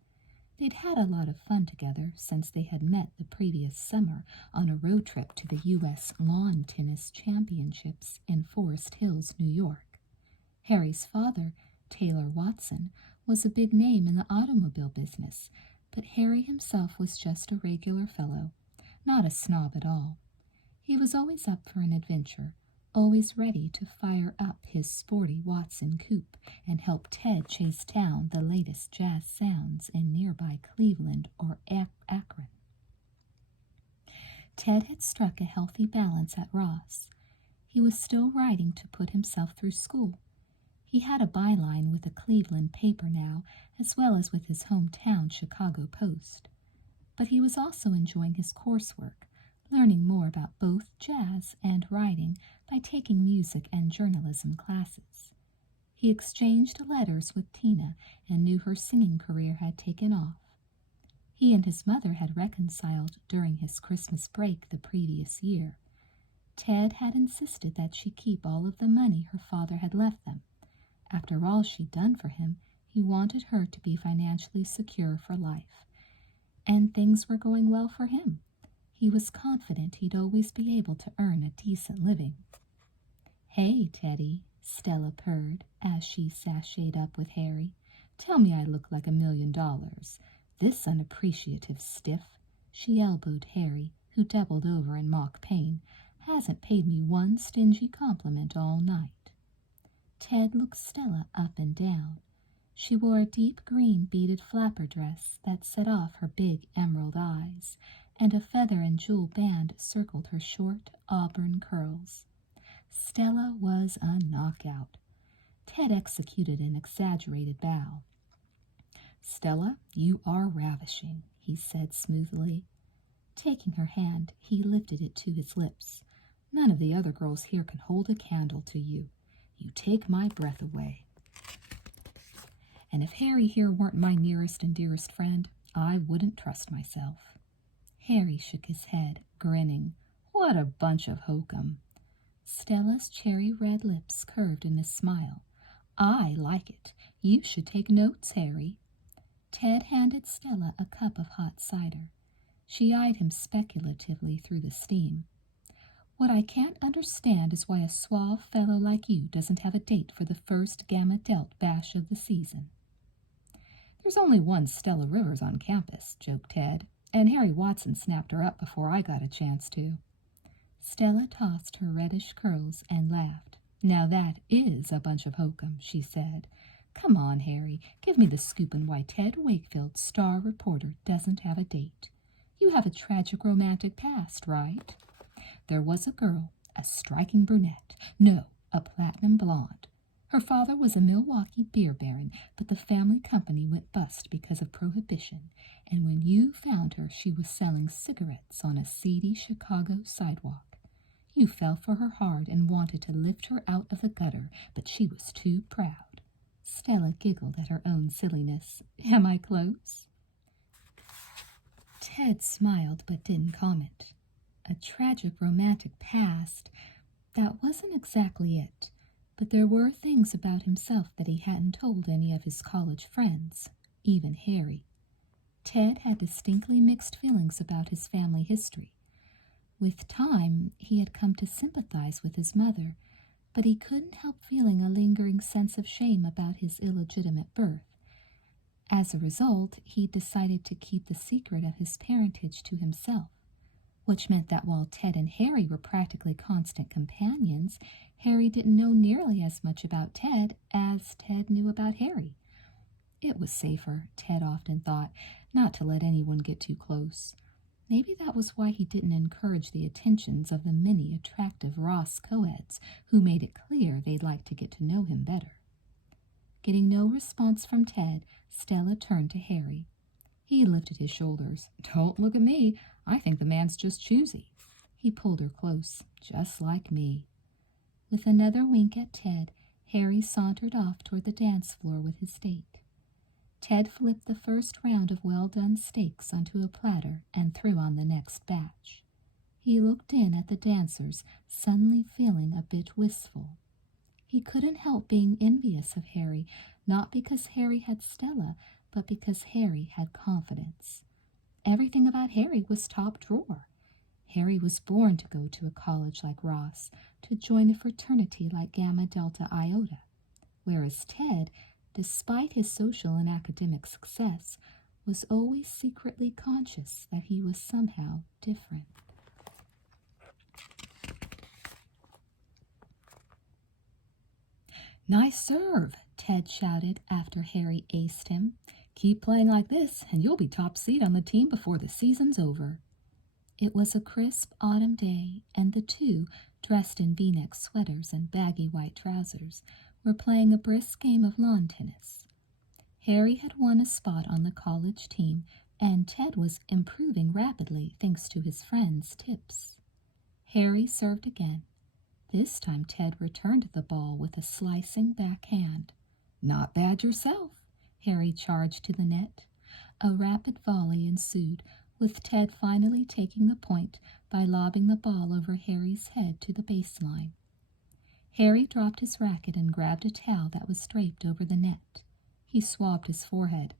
They'd had a lot of fun together since they had met the previous summer on a road trip to the U.S. Lawn Tennis Championships in Forest Hills, New York. Harry's father, Taylor Watson, was a big name in the automobile business, but Harry himself was just a regular fellow, not a snob at all. He was always up for an adventure, always ready to fire up his sporty Watson coupe and help Ted chase down the latest jazz sounds in nearby Cleveland or Akron. Ted had struck a healthy balance at Ross. He was still writing to put himself through school. He had a byline with a Cleveland paper now, as well as with his hometown Chicago Post. But he was also enjoying his coursework, learning more about both jazz and writing by taking music and journalism classes. He exchanged letters with Tina and knew her singing career had taken off. He and his mother had reconciled during his Christmas break the previous year. Ted had insisted that she keep all of the money her father had left them. After all she'd done for him, he wanted her to be financially secure for life. And things were going well for him. He was confident he'd always be able to earn a decent living. "Hey, Teddy," Stella purred as she sashayed up with Harry. "Tell me I look like $1 million. This unappreciative stiff," she elbowed Harry, who doubled over in mock pain, "hasn't paid me one stingy compliment all night." Ted looked Stella up and down. She wore a deep green beaded flapper dress that set off her big emerald eyes, and a feather and jewel band circled her short auburn curls. Stella was a knockout. Ted executed an exaggerated bow. "Stella, you are ravishing," he said smoothly. Taking her hand, he lifted it to his lips. "None of the other girls here can hold a candle to you. You take my breath away. And if Harry here weren't my nearest and dearest friend, I wouldn't trust myself." Harry shook his head, grinning. "What a bunch of hokum." Stella's cherry-red lips curved in a smile. "I like it. You should take notes, Harry." Ted handed Stella a cup of hot cider. She eyed him speculatively through the steam. "What I can't understand is why a suave fellow like you doesn't have a date for the first Gamma Delt bash of the season." "There's only one Stella Rivers on campus," joked Ted, "and Harry Watson snapped her up before I got a chance to." Stella tossed her reddish curls and laughed. "Now that is a bunch of hokum," she said. "Come on, Harry, give me the scoop on why Ted Wakefield, star reporter, doesn't have a date. You have a tragic romantic past, right? There was a girl, a striking brunette, no, a platinum blonde. Her father was a Milwaukee beer baron, but the family company went bust because of prohibition, and when you found her, she was selling cigarettes on a seedy Chicago sidewalk. You fell for her hard and wanted to lift her out of the gutter, but she was too proud." Stella giggled at her own silliness. "Am I close?" Ted smiled but didn't comment. A tragic romantic past, that wasn't exactly it, but there were things about himself that he hadn't told any of his college friends, even Harry. Ted had distinctly mixed feelings about his family history. With time, he had come to sympathize with his mother, but he couldn't help feeling a lingering sense of shame about his illegitimate birth. As a result, he decided to keep the secret of his parentage to himself, which meant that while Ted and Harry were practically constant companions, Harry didn't know nearly as much about Ted as Ted knew about Harry. It was safer, Ted often thought, not to let anyone get too close. Maybe that was why he didn't encourage the attentions of the many attractive Ross co-eds who made it clear they'd like to get to know him better. Getting no response from Ted, Stella turned to Harry. He lifted his shoulders. "Don't look at me. I think the man's just choosy." He pulled her close, "Just like me." With another wink at Ted, Harry sauntered off toward the dance floor with his date. Ted flipped the first round of well-done steaks onto a platter and threw on the next batch. He looked in at the dancers, suddenly feeling a bit wistful. He couldn't help being envious of Harry, not because Harry had Stella, but because Harry had confidence. Everything about Harry was top drawer. Harry was born to go to a college like Ross, to join a fraternity like Gamma Delta Iota, whereas Ted, despite his social and academic success, was always secretly conscious that he was somehow different. "Nice serve," Ted shouted after Harry aced him. "Keep playing like this, and you'll be top seed on the team before the season's over." It was a crisp autumn day, and the two, dressed in V-neck sweaters and baggy white trousers, were playing a brisk game of lawn tennis. Harry had won a spot on the college team, and Ted was improving rapidly thanks to his friends' tips. Harry served again. This time Ted returned the ball with a slicing backhand. "Not bad yourself." Harry charged to the net. A rapid volley ensued, with Ted finally taking the point by lobbing the ball over Harry's head to the baseline. Harry dropped his racket and grabbed a towel that was draped over the net. He swabbed his forehead.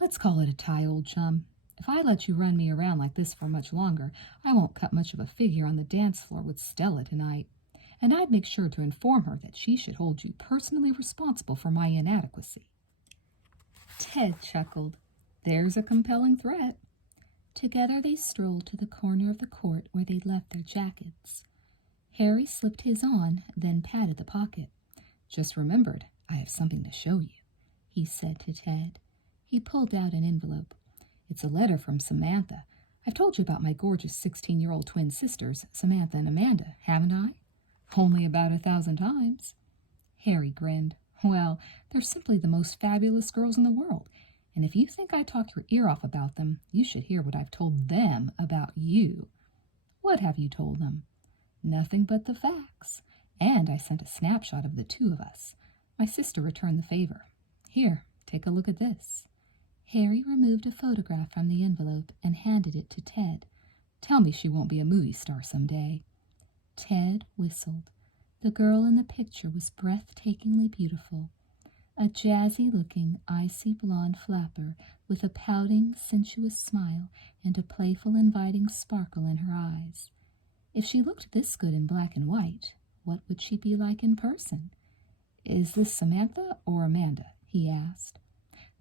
"Let's call it a tie, old chum. If I let you run me around like this for much longer, I won't cut much of a figure on the dance floor with Stella tonight. And I'd make sure to inform her that she should hold you personally responsible for my inadequacy." Ted chuckled. "There's a compelling threat." Together they strolled to the corner of the court where they'd left their jackets. Harry slipped his on, then patted the pocket. "Just remembered, I have something to show you," he said to Ted. He pulled out an envelope. "It's a letter from Samantha. I've told you about my gorgeous 16-year-old twin sisters, Samantha and Amanda, haven't I?" "Only about 1,000 times." Harry grinned. "Well, they're simply the most fabulous girls in the world, and if you think I talk your ear off about them, you should hear what I've told them about you." "What have you told them?" "Nothing but the facts. And I sent a snapshot of the two of us. My sister returned the favor. Here, take a look at this." Harry removed a photograph from the envelope and handed it to Ted. "Tell me she won't be a movie star someday." Ted whistled. The girl in the picture was breathtakingly beautiful. A jazzy-looking, icy blonde flapper with a pouting, sensuous smile and a playful, inviting sparkle in her eyes. If she looked this good in black and white, what would she be like in person? "Is this Samantha or Amanda?" he asked.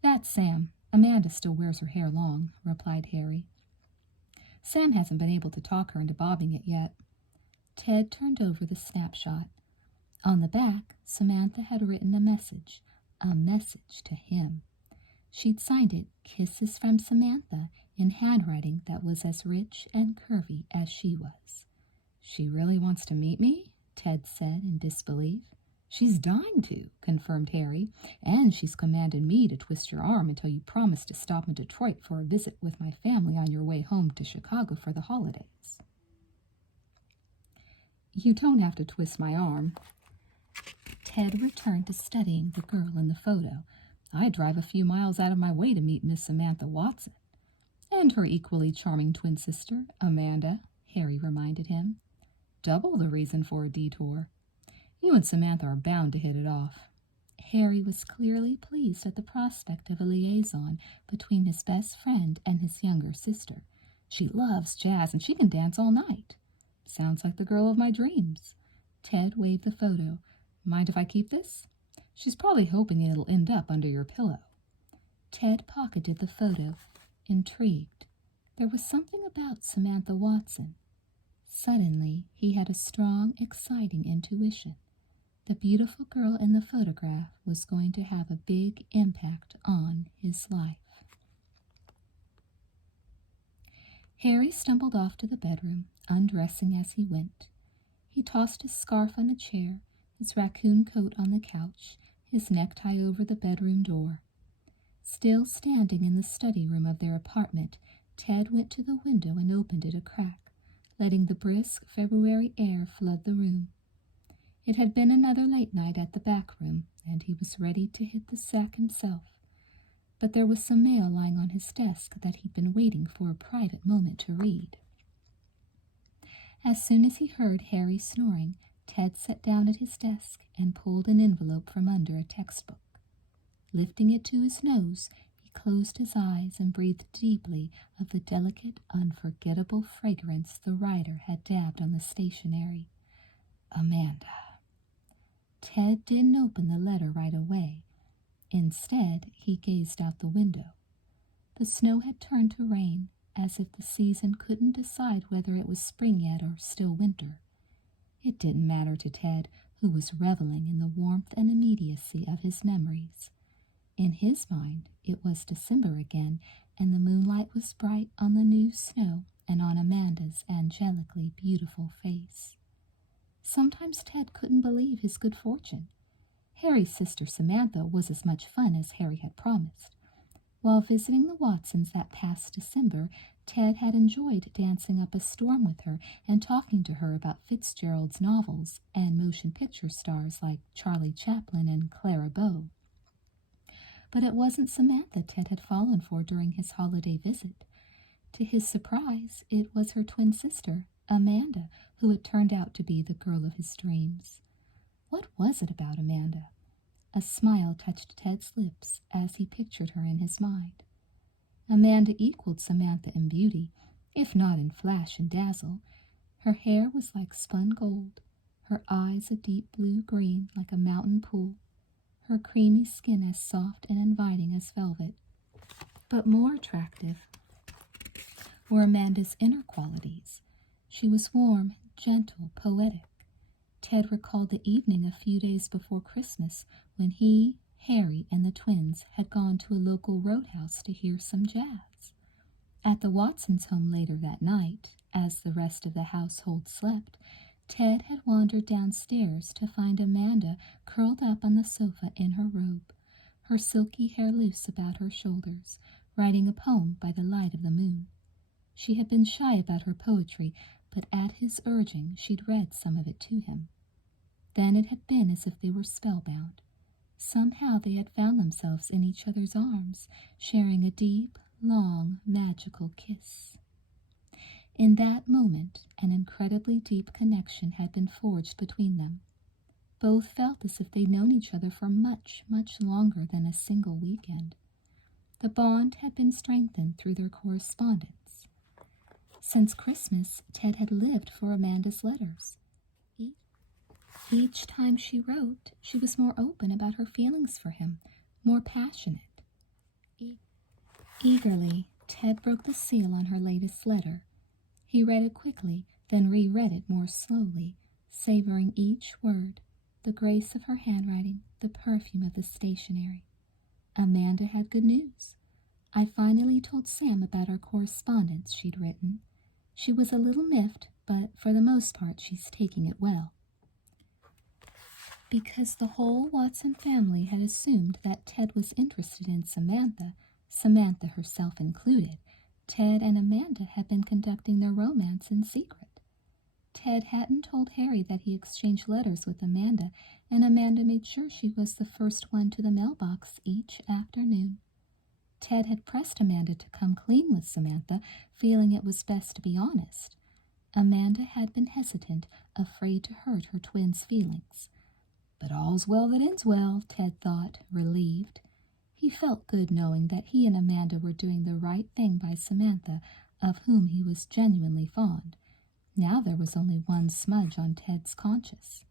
"That's Sam. Amanda still wears her hair long," replied Harry. "Sam hasn't been able to talk her into bobbing it yet." Ted turned over the snapshot. On the back, Samantha had written a message to him. She'd signed it, "Kisses from Samantha," in handwriting that was as rich and curvy as she was. "She really wants to meet me?" Ted said in disbelief. "She's dying to," confirmed Harry, "and she's commanded me to twist your arm until you promise to stop in Detroit for a visit with my family on your way home to Chicago for the holidays." "You don't have to twist my arm." Ted returned to studying the girl in the photo. "I drive a few miles out of my way to meet Miss Samantha Watson." "And her equally charming twin sister, Amanda," Harry reminded him. "Double the reason for a detour. You and Samantha are bound to hit it off." Harry was clearly pleased at the prospect of a liaison between his best friend and his younger sister. "She loves jazz and she can dance all night." "Sounds like the girl of my dreams." Ted waved the photo. "Mind if I keep this?" "She's probably hoping it'll end up under your pillow." Ted pocketed the photo, intrigued. There was something about Samantha Watson. Suddenly, he had a strong, exciting intuition. The beautiful girl in the photograph was going to have a big impact on his life. Harry stumbled off to the bedroom, undressing as he went. He tossed his scarf on a chair, his raccoon coat on the couch, his necktie over the bedroom door. Still standing in the study room of their apartment, Ted went to the window and opened it a crack, letting the brisk February air flood the room. It had been another late night at the back room, and he was ready to hit the sack himself. But there was some mail lying on his desk that he'd been waiting for a private moment to read. As soon as he heard Harry snoring, Ted sat down at his desk and pulled an envelope from under a textbook. Lifting it to his nose, he closed his eyes and breathed deeply of the delicate, unforgettable fragrance the writer had dabbed on the stationery. Amanda. Ted didn't open the letter right away. Instead, he gazed out the window. The snow had turned to rain, as if the season couldn't decide whether it was spring yet or still winter. It didn't matter to Ted, who was reveling in the warmth and immediacy of his memories. In his mind, it was December again, and the moonlight was bright on the new snow and on Amanda's angelically beautiful face. Sometimes Ted couldn't believe his good fortune. Harry's sister Samantha was as much fun as Harry had promised. While visiting the Watsons that past December, Ted had enjoyed dancing up a storm with her and talking to her about Fitzgerald's novels and motion picture stars like Charlie Chaplin and Clara Bow. But it wasn't Samantha Ted had fallen for during his holiday visit. To his surprise, it was her twin sister, Amanda, who had turned out to be the girl of his dreams. What was it about Amanda? A smile touched Ted's lips as he pictured her in his mind. Amanda equaled Samantha in beauty, if not in flash and dazzle. Her hair was like spun gold, her eyes a deep blue green like a mountain pool, her creamy skin as soft and inviting as velvet. But more attractive were Amanda's inner qualities. She was warm, gentle, poetic. Ted recalled the evening a few days before Christmas when he, Harry, and the twins had gone to a local roadhouse to hear some jazz. At the Watsons' home later that night, as the rest of the household slept, Ted had wandered downstairs to find Amanda curled up on the sofa in her robe, her silky hair loose about her shoulders, writing a poem by the light of the moon. She had been shy about her poetry, but at his urging she'd read some of it to him. Then it had been as if they were spellbound. Somehow they had found themselves in each other's arms, sharing a deep, long, magical kiss. In that moment, an incredibly deep connection had been forged between them. Both felt as if they'd known each other for much, much longer than a single weekend. The bond had been strengthened through their correspondence. Since Christmas, Ted had lived for Amanda's letters. Each time she wrote, she was more open about her feelings for him, more passionate. Eagerly, Ted broke the seal on her latest letter. He read it quickly, then reread it more slowly, savoring each word, the grace of her handwriting, the perfume of the stationery. Amanda had good news. I finally told Sam about our correspondence, she'd written. She was a little miffed, but for the most part she's taking it well. Because the whole Watson family had assumed that Ted was interested in Samantha, Samantha herself included, Ted and Amanda had been conducting their romance in secret. Ted hadn't told Harry that he exchanged letters with Amanda, and Amanda made sure she was the first one to the mailbox each afternoon. Ted had pressed Amanda to come clean with Samantha, feeling it was best to be honest. Amanda had been hesitant, afraid to hurt her twins' feelings. But all's well that ends well, Ted thought, relieved. He felt good knowing that he and Amanda were doing the right thing by Samantha, of whom he was genuinely fond. Now there was only one smudge on Ted's conscience.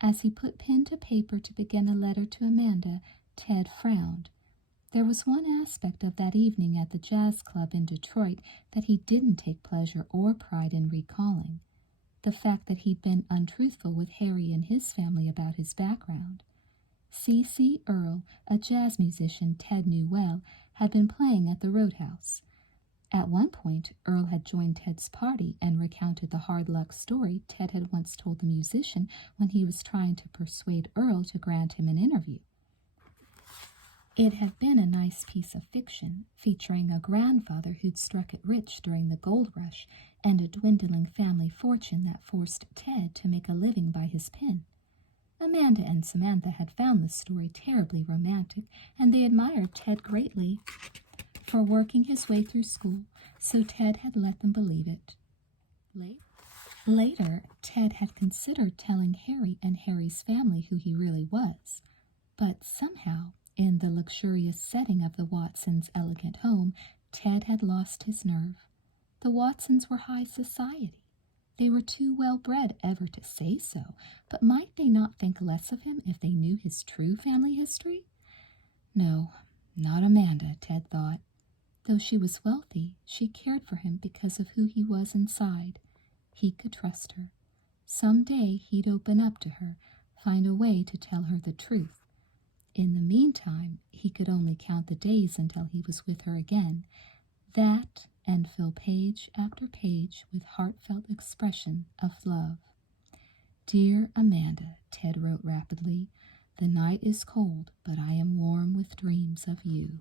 As he put pen to paper to begin a letter to Amanda, Ted frowned. There was one aspect of that evening at the jazz club in Detroit that he didn't take pleasure or pride in recalling. The fact that he'd been untruthful with Harry and his family about his background. C.C. Earle, a jazz musician Ted knew well, had been playing at the Roadhouse. At one point, Earle had joined Ted's party and recounted the hard-luck story Ted had once told the musician when he was trying to persuade Earle to grant him an interview. It had been a nice piece of fiction, featuring a grandfather who'd struck it rich during the gold rush and a dwindling family fortune that forced Ted to make a living by his pen. Amanda and Samantha had found the story terribly romantic, and they admired Ted greatly for working his way through school, so Ted had let them believe it. Later, Ted had considered telling Harry and Harry's family who he really was, but somehow, in the luxurious setting of the Watsons' elegant home, Ted had lost his nerve. The Watsons were high society. They were too well-bred ever to say so, but might they not think less of him if they knew his true family history? No, not Amanda, Ted thought. Though she was wealthy, she cared for him because of who he was inside. He could trust her. Some day he'd open up to her, find a way to tell her the truth. In the meantime, he could only count the days until he was with her again. That, and fill page after page with heartfelt expression of love. Dear Amanda, Ted wrote rapidly, the night is cold, but I am warm with dreams of you.